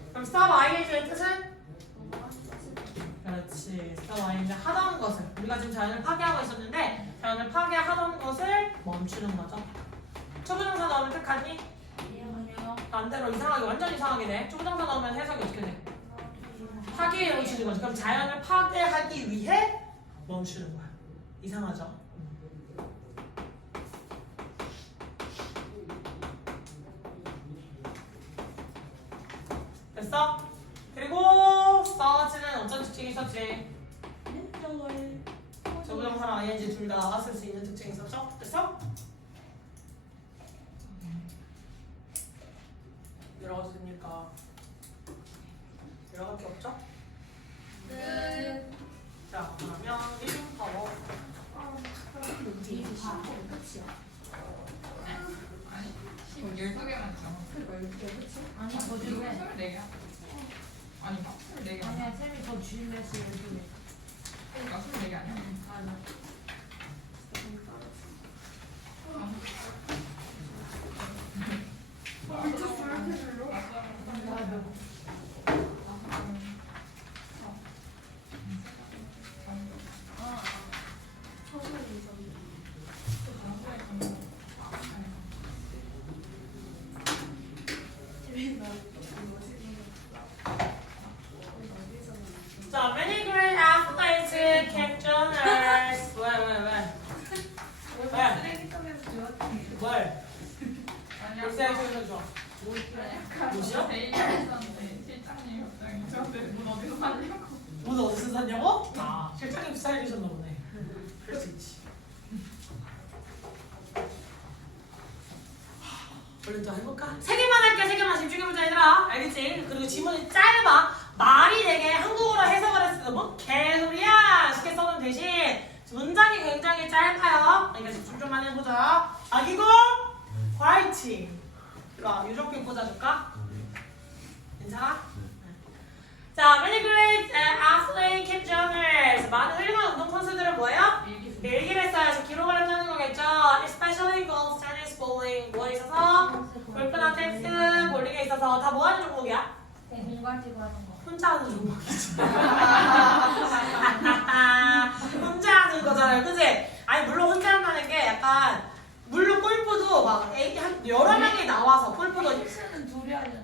그럼 stop ing의 뜻은? 그렇지. stop ing 하던 것을 우리가 지금 자연을 파괴하고 있었는데 자연을 파괴하던 것을 멈추는 거죠. 초부정사 넣으면 뜻 같니? 반대로 이상하게 완전 이상하게 돼. 초부정사 넣으면 해석이 어떻게 돼? 파괴에 멈추는 거죠. 그럼 자연을 파괴하기 위해 멈추는 거야. 이상하죠? 됐어? 그리고 start는 어떤 특징이 있었지? 조부정사랑 ing 둘 다 쓸 수 있는 특징이 있었죠? 됐어? 12개만 있잖아. 그거 이렇게 그치? 아니 더 이거 줄래? 24개야? 아닌가? 24개 아니야? 아니야 쌤이 더 줄래 수 12개. 그러니까 24개 아니야? 맞아. 미쳤어 이렇게 줄로? 자, many great athletes came journals. 왜? 쓰레기통에서 주웠지. 뭘? 아니야. 글쎄, 저기서 줘. 뭐시요? 데일리 했었는데 실장님 갑자기 저한테 문 어디서 샀냐고. 옷 어디서 샀냐고? 아, 실장님 스타일 주셨나 보네. 그럴 수 있지. 얼른 또 해볼까? 세 개만 할게, 세 개만 집중해보자, 얘들아. 알겠지? 그리고 지문이 짧아. 말이 되게 한국어로 해석을 했을 때 뭐 개소리야! 쉽게 써놓은 대신 문장이 굉장히 짧아요. 그러니까 집중 좀만 해보자. 아기고 화이팅! 이거 유적표 꽂아줄까? 괜찮아? 자, many great athlete Kim Jong-il. 많은 훌륭한 운동 선수들은 뭐예요? 일기를 써야지 기록을 한다는 거겠죠. Especially golf, tennis, bowling. 뭐에 있어서? 골프나 테니스, 볼링에 있어서 다 뭐 하는 종목이야? 공 가지고 하는 거. 혼자 하는 종목이지. 혼자 하는 거잖아요. 그치? 아니, 물론 혼자 한다는 게 약간, 물론 골프도 막 한 여러 명이 나와서 골프도 는 둘이 하잖아.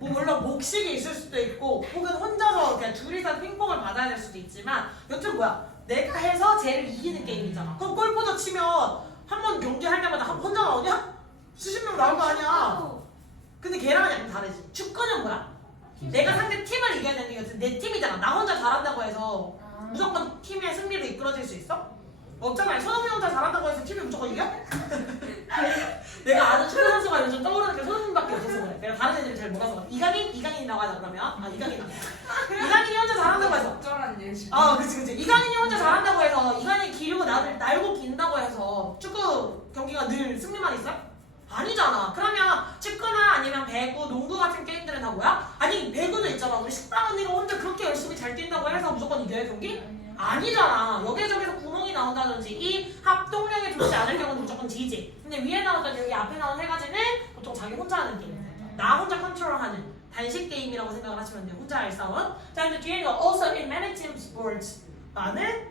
뭐 물론 목식이 있을 수도 있고 혹은 혼자서 그냥 둘이서 핑퐁을 받아야 될 수도 있지만 여튼 뭐야 내가 해서 쟤를 이기는 게임이잖아. 그럼 골프도 치면 한 번 경기할 때마다 혼자 나오냐? 수십 명 나올 거 아니야. 근데 걔랑은 약간 다르지. 축구는 뭐야? 내가 상대 팀을 이겨야 되는 게 내 팀이잖아. 나 혼자 잘한다고 해서 무조건 팀의 승리를 이끌어줄 수 있어? 없잖아. 손흥민 혼자 잘한다고 해서 팀이 무조건 이겨? 내가 아는 축구 선수가 요즘 떠오르는 게 손흥민밖에 없어서 그래. 내가 다른 애들을 잘 몰라서 그래. 이강인이라고 하자 그러면. 아 이강인. 이강인이 혼자 잘한다고 해서. 적절한 예시. 아 그치. 이강인이 혼자 잘한다고 해서 이강인이 기르고 날고 긴다고 해서 축구 경기가 늘 승리만 있어? 아니잖아. 그러면 축구나 아니면 배구, 농구 같은 게임들은 다 뭐야? 아니 배구도 있잖아. 우리 식당 언니가 혼자 그렇게 열심히 잘 뛴다고 해서 무조건 이겨요 경기? 아니잖아. 여기저기서 구멍이 나온다든지 이 합동력이 좋지 않을 경우는 무조건 지지. 근데 위에 나왔던 여기 앞에 나온 세 가지는 보통 자기 혼자 하는 게임. 나 혼자 컨트롤하는 단식 게임이라고 생각을 하시면 돼요. 혼자 할 싸움. 자 근데 뒤에 이거 also in many team sports. 많은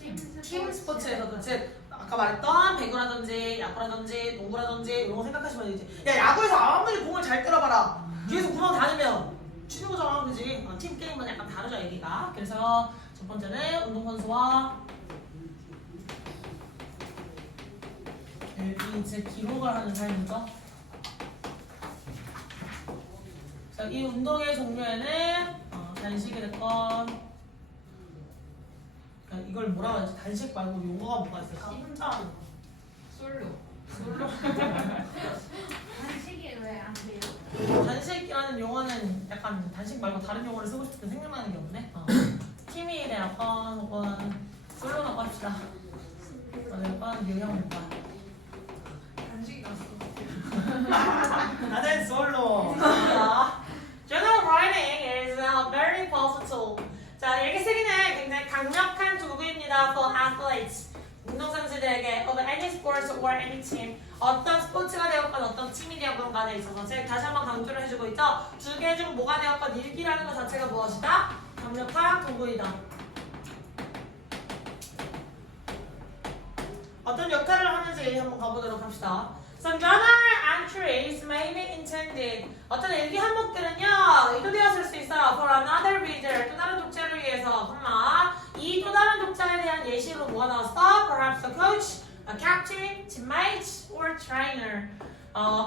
팀 스포츠에서도 즉 아까 말했던 배구라든지 야구라든지 농구라든지 이런 거 생각하시면 되지. 야 야구에서 아무리 공을 잘 때려봐라. 뒤에서 구멍 닿으면 치는 거잖아, 그지? 팀 게임은 약간 다르죠 얘기가. 그래서 첫 번째는 운동선수와 이제 기록을 하는 삶이죠. 자, 이 운동의 종류에는 단식이 됐건 이걸 뭐라고 하지? 단식 말고 용어가 뭐가 있을까? 혼자 하는 거. 솔로. 단식이 왜 안 돼요? 단식이라는 용어는 약간 단식 말고 다른 용어를 쓰고 싶을 때 생각나는 게 없네. 팀이 일에 약간 혹은 솔로라고 합시다. 약간 유형일까? 간식이 났어. 나는 솔로. Journal writing is very versatile. 자, 일기쓰기는 굉장히 강력한 도구입니다. For athletes. 운동선수들에게 of any sports or any team. 어떤 스포츠가 되었건 어떤 팀이 되었건 간에 있어서 제가 다시 한번 강조를 해주고 있죠. 두 개 중 뭐가 되었건 일기라는 것 자체가 무엇이다? 강력한 도구이다. 어떤 역할을 하는지 한번 가보도록 합시다. Some journal entries may be intended. 어떤 일기 항목들은요 의도되었을 수 있어요. For another reader. 또 다른 독자를 위해서. 이 또 다른 독자에 대한 예시로 뭐가 나왔어? Perhaps a coach, a captain, teammate, or trainer.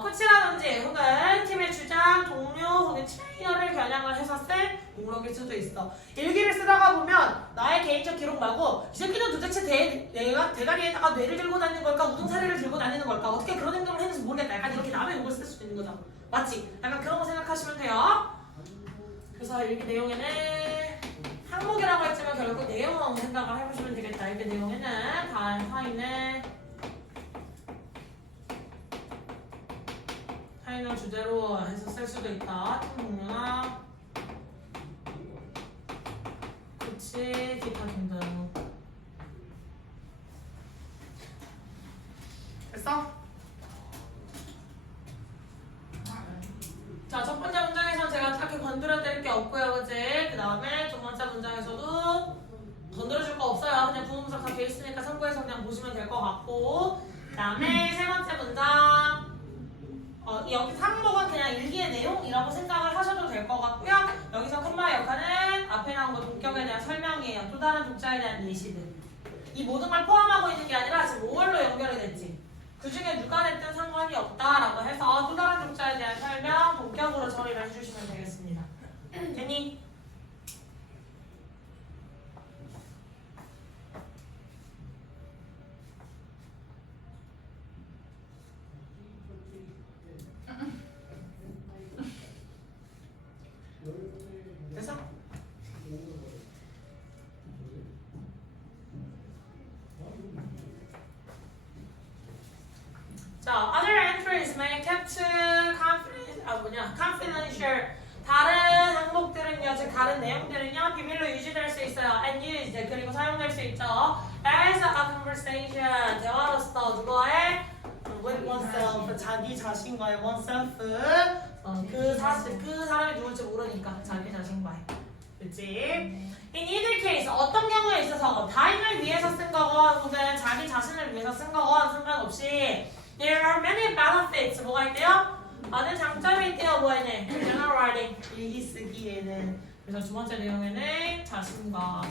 코치라든지 혹은 팀의 주장, 동료 혹은 트레이너를 겨냥을 해서 쓴 목록일 수도 있어. 일기를 쓰다가 보면 나의 개인적 기록 말고 이 새끼는 도대체 내가 대가리에다가 뇌를 들고 다니는 걸까? 우동사리를 들고 다니는 걸까? 어떻게 그런 행동을 했는지 모르겠다. 약간 이렇게 남의 욕을 쓸 수도 있는 거잖아. 맞지? 약간 그런 거 생각하시면 돼요. 그래서 일기 내용에는 항목이라고 했지만 결국 내용으로 생각을 해보시면 되겠다. 일기 내용에는 다음 사인에 상황을 주제로 해서 쓸 수도 있다. 팀 동료나 그치 기타 등등. 됐어? 자, 첫 번째 문장에서는 제가 딱히 건드려 드릴 게 없고요, 그치? 그 다음에 두 번째 문장에서도 건드려 줄 거 없어요. 그냥 부분분석 다 돼 있으니까 참고해서 그냥 보시면 될 것 같고. 그 다음에 세 번째 문장. 여기 항목은 그냥 일기의 내용이라고 생각을 하셔도 될 것 같고요. 여기서 콤마의 역할은 앞에 나온 거 동격에 대한 설명이에요. 또 다른 독자에 대한 예시들. 이 모든 걸 포함하고 있는 게 아니라 지금 5월로 연결이 됐지. 그 중에 누가 됐든 상관이 없다라고 해서 또 다른 독자에 대한 설명 본격으로 처리를 해주시면 되겠습니다. 됐니? 됐어? 자, other entries may kept confidential. 다른 항목들은요, 즉 다른 내용들은요, 비밀로 유지될 수 있어요. And used, 그리고 사용될 수 있죠. As a conversation, 대화로서 누구와의 with oneself, 자기 자신과의 oneself. 그 사람이 누굴지 모르니까 자기 자신과의. 그치? In either case, 어떤 경우에 있어서 타인을 위해서 쓴 거건 혹은 자기 자신을 위해서 쓴 거건 상관없이 there are many benefits. 뭐가 있대요? 많은 장점이 있대요. 뭐에는? General writing, 일기 쓰기에는. 그래서 두 번째 내용에는 자신과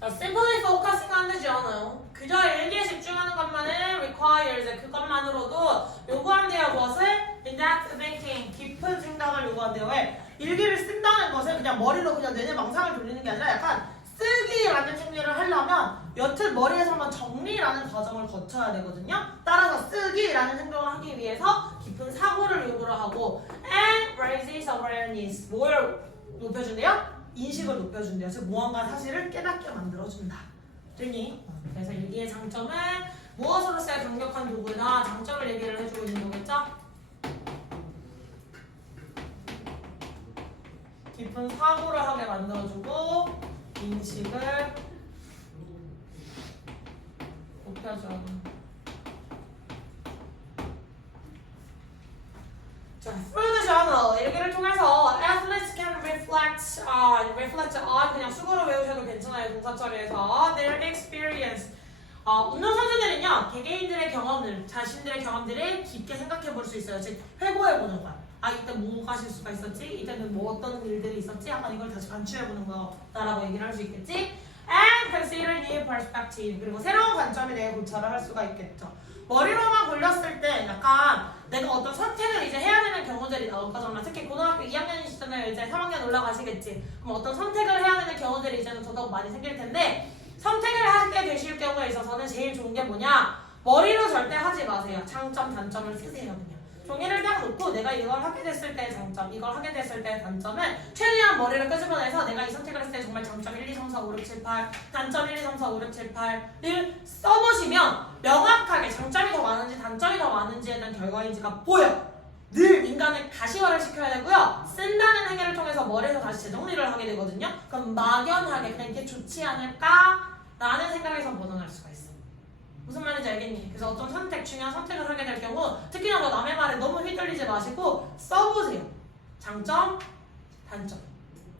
자, simply focusing on the journal. 그저 일기에 집중하는 것만은 requires. 그것만으로도 요구한대요. 무엇을? in-depth thinking. 깊은 생각을 요구한대요. 왜? 일기를 쓴다는 것을 그냥 머리로 그냥 내내 망상을 돌리는 게 아니라 약간 쓰기라는 행위를 하려면 여튼 머리에서만 정리라는 과정을 거쳐야 되거든요. 따라서 쓰기라는 행동을 하기 위해서 깊은 사고를 요구를 하고 and raises awareness. 뭘 높여준대요? 인식을 높여준대요. 즉 무언가 사실을 깨닫게 만들어준다. 됐니? 그래서 일기의 장점은 무엇으로서의 강력한 도구나 장점을 얘기를 해주고 있는 거겠죠? 깊은 사고를 하게 만들어주고 인식을 높여줘. 자, through the journal 일기를 통해서 athletes can reflect on 그냥 수고로 외우셔도 괜찮아요. 동사 처리에서 their experience. 운동선수들은요 개개인들의 경험들, 자신들의 경험들을 깊게 생각해 볼 수 있어요. 즉 회고해 보는 거야. 아 이때 뭐가 실수가 있었지? 이때는 뭐 어떤 일들이 있었지? 약간 이걸 다시 관추해 보는 거다라고 얘기를 할 수 있겠지? And consider new perspective. 그리고 새로운 관점에 대해 고찰을 할 수가 있겠죠. 머리로만 굴렸을 때 약간 내가 어떤 선택을 이제 해야 되는 경우들이 나올 거잖아. 특히 고등학교 2학년이시잖아요. 이제 3학년 올라가시겠지. 그럼 어떤 선택을 해야 되는 경우들이 이제는 더더욱 많이 생길 텐데 선택을 하게 되실 경우에 있어서는 제일 좋은 게 뭐냐? 머리로 절대 하지 마세요. 장점, 단점을 쓰세요. 그냥. 종이를 딱 놓고 내가 이걸 하게 됐을 때의 장점, 이걸 하게 됐을 때의 단점은 최대한 머리를 끄집어내서 내가 이 선택을 했을 때 정말 장점 1, 2, 3, 4, 5, 6, 7, 8, 단점 1, 2, 3, 4, 5, 6, 7, 8을 써보시면 명확하게 장점이 더 많은지 단점이 더 많은지에 대한 결과인지가 보여. 늘 인간을 가시화를 시켜야 되고요. 쓴다는 행위를 통해서 머리에서 다시 재정리를 하게 되거든요. 그럼 막연하게 그냥 이게 좋지 않을까라는 생각에서 벗어날 수가 있어요. 무슨 말인지 알겠니? 그래서 어떤 선택, 중요한 선택을 하게 될 경우 특히나 뭐 남의 말에 너무 휘둘리지 마시고 써보세요. 장점, 단점.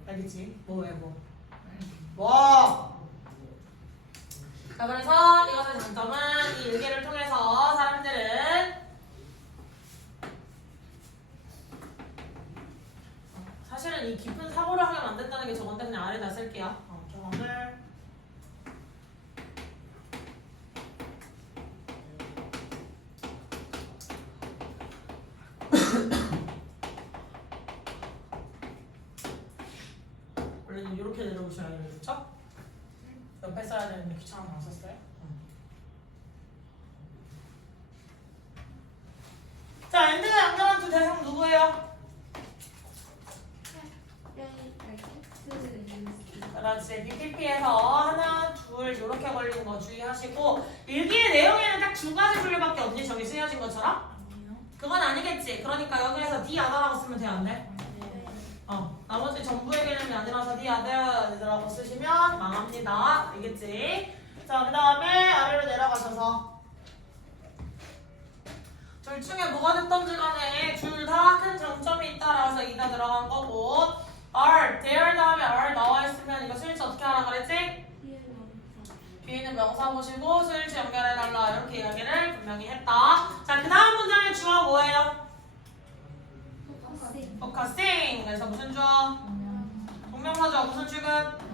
알겠지? 뭐해 뭐. 뭐. 자 그래서 이것의 장점은 이 일기를 통해서 사람들은 사실은 이 깊은 사고를 하게 만든다는 게 저건데 그냥 아래다 쓸게요. 경험을 원래는 이렇게 내려오셔야 되는 그쵸? 옆에 써야 되는데 귀찮아서 안 썼어요? 자, 엔드가 연결한 두 대상 누구예요? 그렇지. BPP에서 하나, 둘 이렇게 걸리는 거 주의하시고 일기의 내용에는 딱 두 가지 분류밖에 없니? 저기 쓰여진 것처럼? 그건 아니겠지. 그러니까 여기에서 네 아다라고 쓰면 돼, 안 돼? 나머지 전부의 개념이 아니라서 네 아다라고 쓰시면 망합니다. 알겠지? 자, 그 다음에 아래로 내려가셔서 둘 중에 뭐가 됐던지 간에 둘 다 큰 장점이 있다라서 이다 들어간 거고 are, there 다음에 are 나와 있으면 이거 수일치 어떻게 하라 그랬지? 뒤에 있는 명사 보시고 수일치 연결해달라 이렇게 이야기를 분명히 했다. 자, 그 다음 문장의 주어 뭐예요? focusing. 그래서 무슨 주어? 동명사죠. 무슨 출근?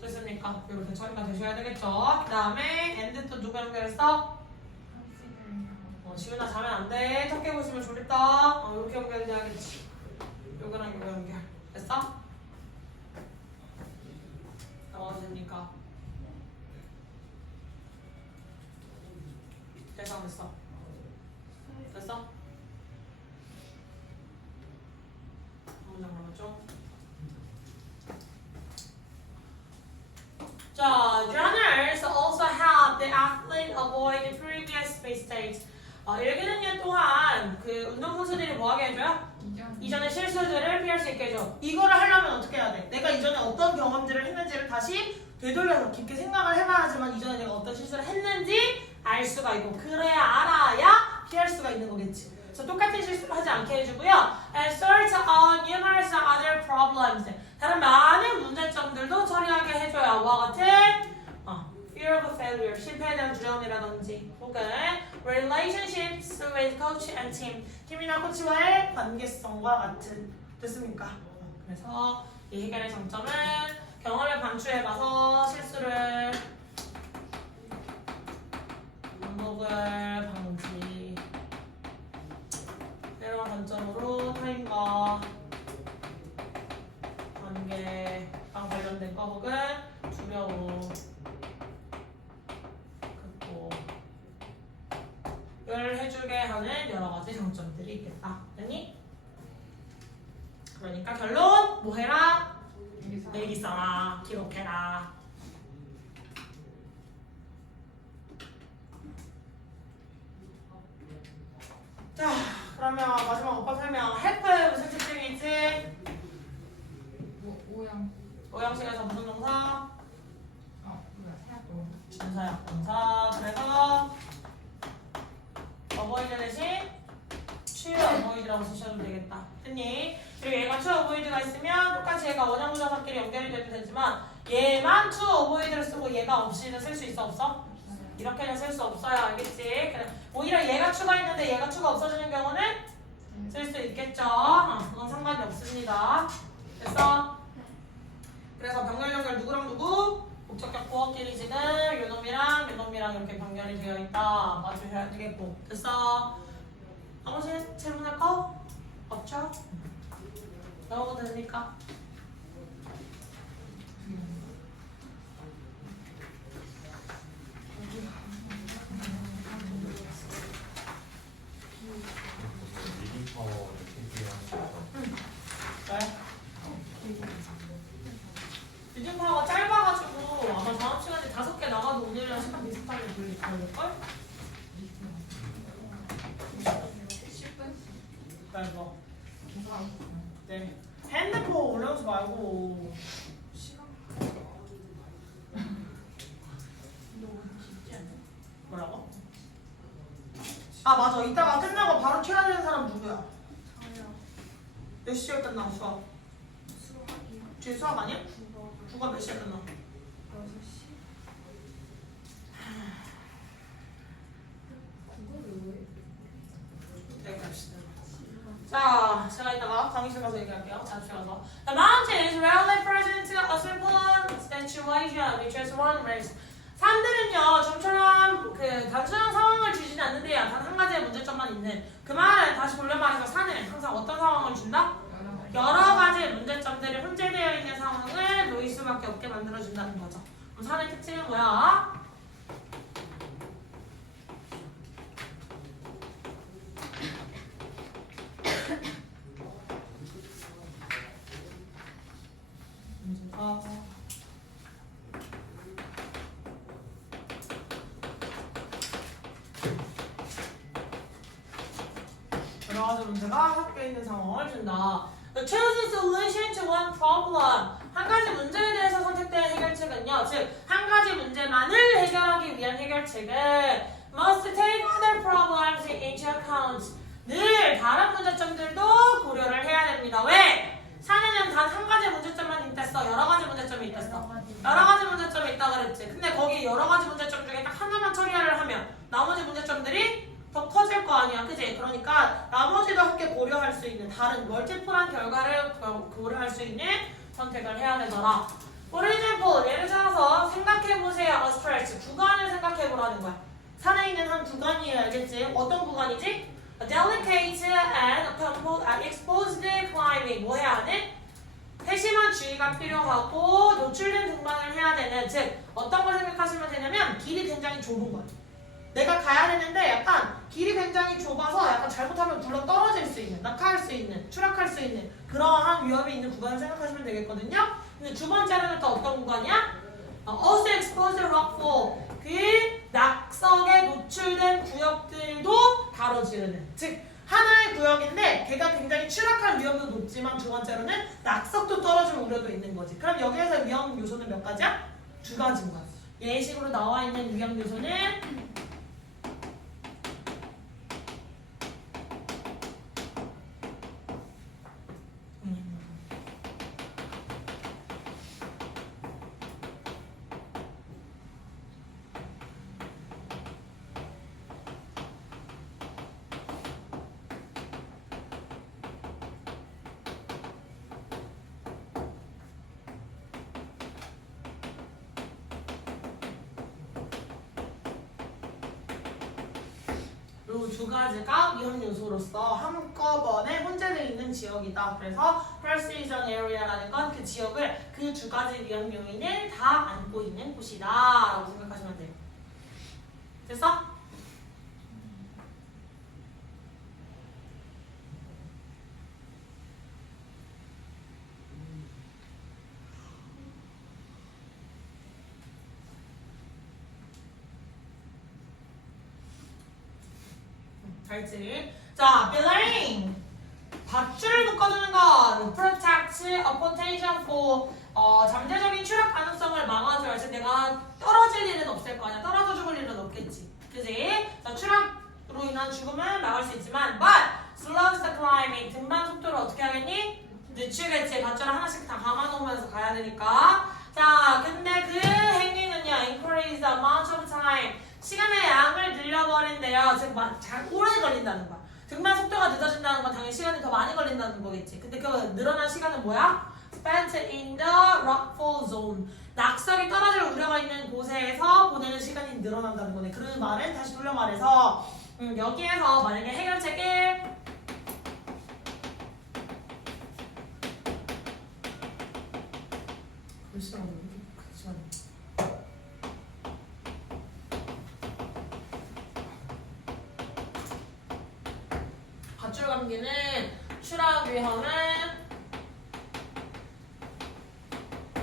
됐습니까? 이렇게 처리가 되셔야 되겠죠. 그 다음에 and 또 누구 연결했어? 지훈아 자면 안 돼. 턱 보시면 졸립다. 이렇게 연결해야겠지. 요거랑 요거 연결. 됐어? 나와도 됩니까? 됐어 안 됐어? 됐어? 문장 남았죠? 자, runners also help the athlete avoid the previous mistakes. 일기는요 또한 그 운동선수들이 뭐하게 해줘요? 이전의 실수들을 피할 수 있게 해줘. 이거를 하려면 어떻게 해야 돼? 내가 이전에 어떤 경험들을 했는지를 다시 되돌려서 깊게 생각을 해봐야지만 이전에 내가 어떤 실수를 했는지 알 수가 있고 그래야 알아야 피할 수가 있는 거겠지. 그래서 똑같은 실수를 하지 않게 해주고요. And sort out numerous other problems. 다른 많은 문제점들도 처리하게 해줘야 뭐와 같은 fear of failure, 실패에 대한 두려움이라든지 혹은 relationships with coach and team, 팀이나 코치와의 관계성과 같은 됐습니까? 그래서 이 해결의 장점은 경험을 반추해봐서 실수를 반복을 방지 이런 관점으로 타인과 관계랑 관련된 거 혹은 두려움 을 해주게 하는 여러 가지 장점들이 있겠다. 됐니? 그러니까 결론 뭐 해라? 일기 써라. 기록해라. 자, 그러면 마지막 오빠 설명. help 무슨 특징이지? 오형식에서 무슨 동사? 준사역 동사. 그래서 avoid 대신 true avoid라고 쓰셔도 되겠다. 됐니? 그리고 얘가 true avoid가 있으면 똑같이 얘가 원형부정사끼리 연결이 돼도 되지만 얘만 true avoid를 쓰고 얘가 없이는 쓸 수 있어 없어? 이렇게는 쓸 수 없어요. 알겠지? 오히려 얘가 true가 있는데 얘가 true가 없어지는 경우는 쓸 수 있겠죠. 그건 상관이 없습니다. 됐어? 그래서 병렬 연결 누구랑 누구? 목적격 보어끼리 지금 요놈이랑 이렇게 병렬이 되어 있다. 맞추셔야 되겠고. 됐어? 나머지 질문할 거? 없죠? 넣어도 됩니까? 리딩 파워를 체크하는 왜? 리딩 파워가 짧아가지고 아마 다음 시간에 5개 나가도 오늘이랑 시간 비슷하게 걸릴걸? 10분? 짧아. 네. 핸드폰 올려오지 말고. 뭐라고? 아 맞아. 이따가 끝나고 바로 켜야 되는 사람 누구야? 몇 시에 끝나 수업? 뒤에 수업 아니야? 국어 몇 시에 끝나? 6시. 여기 갑시다. 자, 제가 이따가 강의실 가서 얘기할게요. 잠시 가서. The mountain is rarely present a simple situation which is one race. 산들은요, 좀처럼 그 단순한 상황을 주지는 않는데요. 단 한 가지의 문제점만 있는. 그 말은 다시 돌려 말해서 산은 항상 어떤 상황을 준다? 여러 가지 문제점들이 혼재되어 있는 상황을 놓일 수밖에 없게 만들어준다는 거죠. 그럼 산의 특징은 뭐야? 여러 가지 문제가 섞여 있는 상황을 준다. Choose a solution to one problem. 한 가지 문제에 대해서 선택된 해결책은요. 즉, 한 가지 문제만을 해결하기 위한 해결책은 must take other problems into account. 늘 다른 문제점들도 고려를 해야 됩니다. 왜? 4년은 단 한 가지 문제점만 있댔어? 여러 가지 문제점이 있댔어? 여러 가지 문제점이 있다 그랬지. 근데 거기 여러 가지 문제점 중에 딱 하나만 처리를 하면 나머지 문제점들이 더 커질 거 아니야, 그지? 그러니까 나머지도 함께 고려할 수 있는 다른 멀티플한 결과를 고려할 수 있는 선택을 해야 되더라. For example, 예를 들어서 생각해보세요. A stretch, 구간을 생각해보라는 거야. 산에 있는 한 구간이에요, 알겠지? 어떤 구간이지? A delicate and exposed climbing. 뭐 해야 하는? 세심한 주의가 필요하고 노출된 등반을 해야 되는, 즉 어떤 걸 생각하시면 되냐면 길이 굉장히 좁은 거야. 내가 가야 되는데 약간 길이 굉장히 좁아서 약간 잘못하면 굴러 떨어질 수 있는, 낙하할 수 있는, 추락할 수 있는 그러한 위험이 있는 구간을 생각하시면 되겠거든요. 근데 두 번째는 또 어떤 구간이야? Also exposed rock fall. 그 낙석에 노출된 구역들도 가로지르는, 즉 하나의 구역인데 걔가 굉장히 추락할 위험도 높지만 두 번째로는 낙석도 떨어질 우려도 있는 거지. 그럼 여기에서 위험 요소는 몇 가지야? 두 가지인 거야. 예식으로 나와 있는 위험 요소는 이 두 가지가 위험 요소로서 한꺼번에 혼재되어 있는 지역이다. 그래서 Precision Area라는 건 그 지역을, 그 두 가지 위험 요인을 다 안고 있는 곳이다 라고 생각하시면 돼요. 됐어? 알지? 자, belay. 밧줄을 묶어주는 건 protect a potential for 잠재적인 추락 가능성을 막아줘야 지 내가 떨어질 일은 없을 거 아니야. 떨어져 죽을 일은 없겠지. 그지? 자, 추락으로 인한 죽음은 막을 수 있지만 but slows the climbing. 등반 속도를 어떻게 하겠니? 늦추겠지. 밧줄을 하나씩 다 감아놓으면서 가야 되니까. 자, 근데 그 행위는요, increase the amount of time. 시간의 양을 늘려버린대요. 즉, 오래 걸린다는 거야. 등반 속도가 늦어진다는 건 당연히 시간이 더 많이 걸린다는 거겠지. 근데 그 늘어난 시간은 뭐야? Spent in the rockfall zone. 낙석이 떨어질 우려가 있는 곳에서 보내는 시간이 늘어난다는 거네. 그 말은 다시 돌려 말해서 여기에서 만약에 해결책 1 글씨가 밧줄 감기는 추락 위험은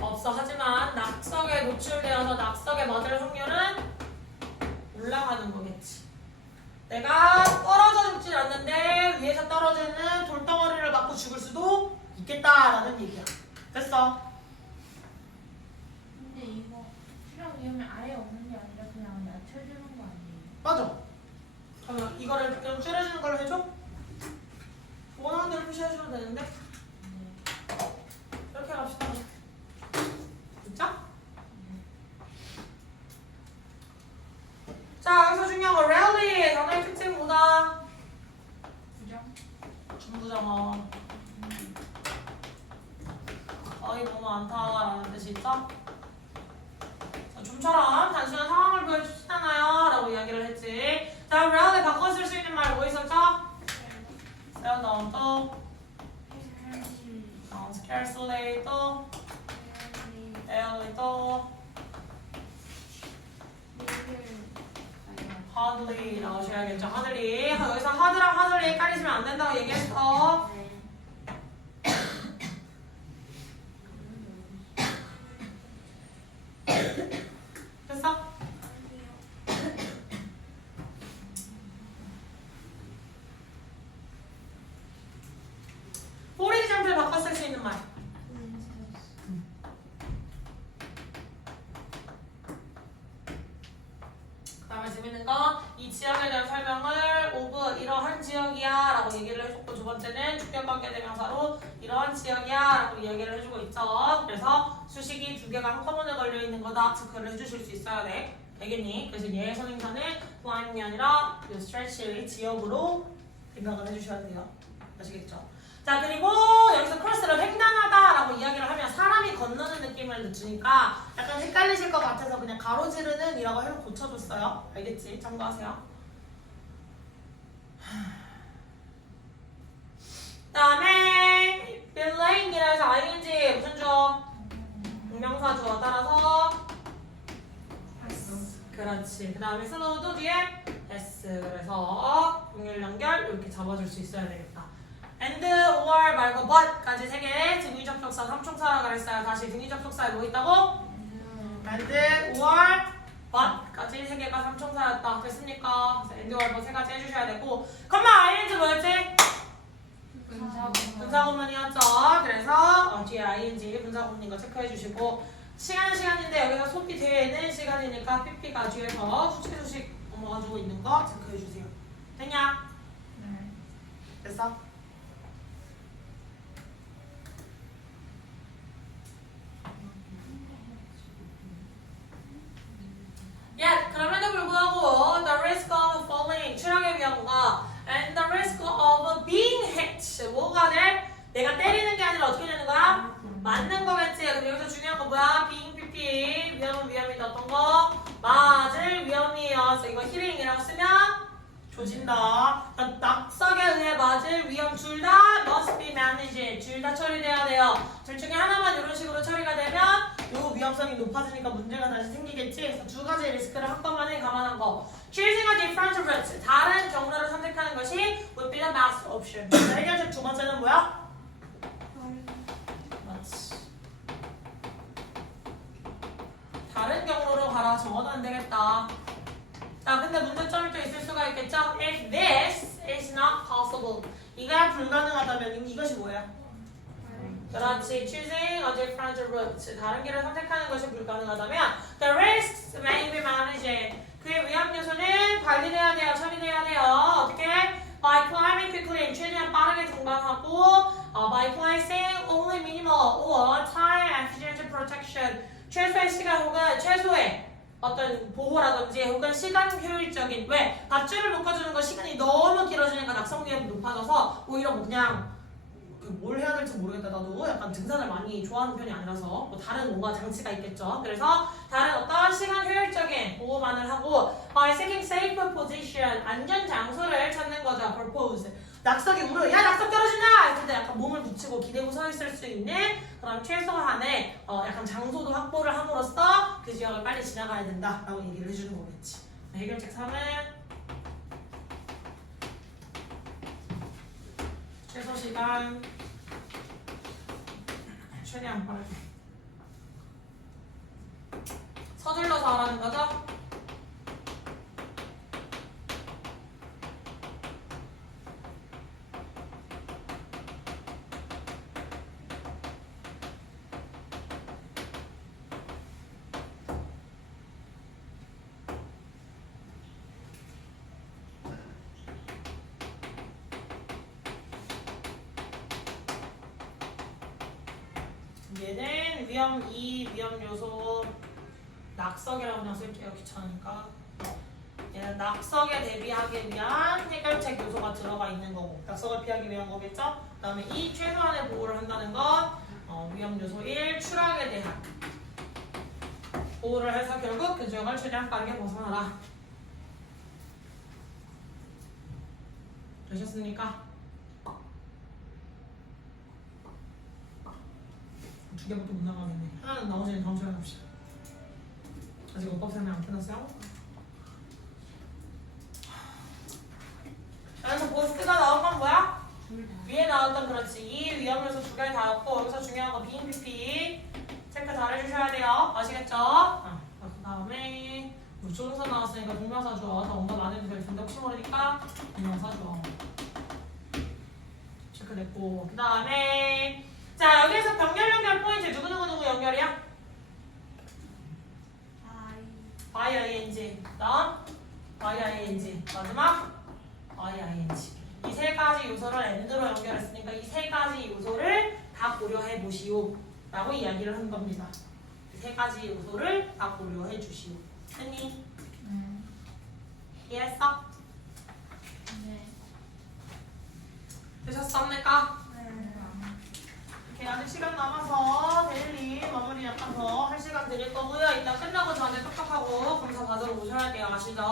없어. 하지만 낙석에 노출되어서 낙석에 맞을 확률은 올라가는 거겠지. 내가 떨어져 죽진 않는데 위에서 떨어지는 돌덩어리를 맞고 죽을 수도 있겠다라는 얘기야. 됐어? 근데 이거 추락 위험이 아예 없는 게 아니라 그냥 낮춰주는 거 아니에요? 맞아. 그러면 이거를 좀 줄여주는 걸로 해줘? 원하는 대로 표시해주면 되는데 이렇게 갑시다. 됐죠? 자, 여기서 중요한 건 rarely 단어의 특징 뭐다? 부정? 중부정어. 거의 너무 많다라는 뜻이 있죠? 자, 좀처럼 단순한 상황을 보여주시잖아요 라고 이야기를 했지. 자, rarely 바꿔 쓸 수 있는 말 뭐 있었죠? seldom 또 scarcely 또 barely 또 hardly 나오셔야겠죠. hardly. 여기서 hard랑 hardly 헷갈리시면 안 된다고 얘기했어. 됐어? 말. 그 다음에 재밌는 거, 이 지역에 대한 설명을 오브 이러한 지역이야 라고 얘기를 해줬고, 두 번째는 주격관계 대명사로 이러한 지역이야 라고 얘기를 해주고 있죠. 그래서 수식이 두 개가 한꺼번에 걸려있는 거다 체크를 해주실 수 있어야 돼. 되겠니? 그래서 얘의 선행사는 blind이 아니라 이 stretch의 지역으로 생각을 해주셔야 돼요. 아시겠죠? 자, 그리고 여기서 크로스를 횡단하다라고 이야기를 하면 사람이 건너는 느낌을 주니까 약간 헷갈리실 것 같아서 그냥 가로지르는 이라고 해서 고쳐줬어요. 알겠지? 참고하세요. 다음에 빌레인이라서 ing 무슨 주어? 동명사 주어 따라서 그렇지. 그 다음에 슬로우도 뒤에 s. 그래서 동일 연결 이렇게 잡아줄 수 있어야 되겠다. and, or 말고 but까지 세 개. 등위 접속사 3총사라 그랬어요. 다시 등위 접속사에 뭐 있다고? and, or, but까지 세 개가 3총사였다. 됐습니까? 그래서 and, or, but 세 가지 해주셔야 되고. 컴마 ing 뭐였지? 분사구문이었죠. 그래서 뒤에 ing 분사구문인 거 체크해 주시고. 시간은 시간인데 여기서 소비 되는 시간이니까 pp가 뒤에서 수식 넘어가지고 있는 거 체크해 주세요. 됐냐? 네. 됐어? 그럼에도 불구하고 the risk of falling 추락의 위험과 and the risk of being hit 뭐가 돼? 내가 때리는 게 아니라 어떻게 되는 거야? 맞는 거겠지. 그럼 여기서 중요한 거 뭐야? being pp 위험은 위험이다. 어떤 거? 맞을 위험이어서 이거 히링이라고 쓰면 조진다. 낙석에 의해 맞을 위험 둘 다 must be managed. 둘 다 처리돼야 돼요. 둘 중에 하나만 이런 식으로 처리가 되면 요 위험성이 높아지니까 문제가 다시 생기겠지. 그래서 두 가지 리스크를 한꺼번에 감안한 거. Choosing a different route. 다른 경로를 선택하는 것이 would be the best option. 해결책 두 번째는 뭐야? 맞지. 다른 경로로 가라. 적어도 안 되겠다. 자, 근데 문제점이 또 있을 수가 있겠죠? If this is not possible. 이가 불가능하다면 이것이 뭐야? 그렇지. Choosing a different route. 다른 길을 선택하는 것이 불가능하다면 The risks may be managed. 그의 위험 요소는 관리돼야 돼요. 처리돼야 돼요. 어떻게? By climbing quickly. 최대한 빠르게 등반하고 by placing only minimal or time efficient protection. 최소의 시간 혹은 최소의 어떤 보호라든지 혹은 시간 효율적인 왜? 밧줄을 묶어주는 거 시간이 너무 길어지니까 낙성 위험이 높아져서 오히려 뭐 그냥 뭘 해야 될지 모르겠다. 나도 약간 등산을 많이 좋아하는 편이 아니라서 뭐 다른 뭔가 장치가 있겠죠. 그래서 다른 어떤 시간 효율적인 보호만을 하고 by seeking safe position 안전 장소를 찾는 거죠. purpose 낙석이 우려 야 낙석 떨어진다 했을 때 약간 몸을 붙이고 기대고 서 있을 수 있는 그런 최소한의 약간 장소도 확보를 함으로써 그 지역을 빨리 지나가야 된다라고 얘기를 해주는 거겠지. 해결책 3은 최소 시간 최대한 빠르게 서둘러서 하라는 거죠? 얘는 위험 2, 위험 요소 낙석이라고 그냥 쓸게요. 귀찮으니까. 얘는 낙석에 대비하기 위한 해결책 요소가 들어가 있는 거고 낙석을 피하기 위한 거겠죠? 그 다음에 2, 최소한의 보호를 한다는 건 위험 요소 1, 추락에 대한 보호를 해서 결국 그 지역을 최대한 빠르게 벗어나라. 되셨습니까? 두 개밖에 못 나가겠네. 하나는 나머지는 다음 시간에 합시다. 아직 어법 설명 안 끝났어요? 그래서 보스가 나온 건 뭐야? 위에 나왔던 그렇지. 이 위험 요소 두 개를 다였고 여기서 중요한 거 being PP 체크 잘 해주셔야 돼요. 아시겠죠? 그 다음에 조동사 나왔으니까 동명사 주어 더 언급 안 해도 될 텐데 혹시 모르니까 동명사 주어 체크됐고 그 다음에 자, 여기에서 병렬 연결 포인트 누구 연결이야? by ing. 다음 by ing. 마지막 by ing. 이 세 가지 요소를 and로 연결했으니까 이 세 가지 요소를 다 고려해 보시오. 라고 이야기를 한 겁니다. 이 세 가지 요소를 다 고려해 주시오. 했니? 이해했어? 네. 되셨습니까? 이렇게 아직 시간 남아서 데일리 마무리 약간 더 할 시간 드릴 거고요. 이따 끝나고 저한테 똑똑하고 검사 받으러 오셔야 돼요. 아시죠?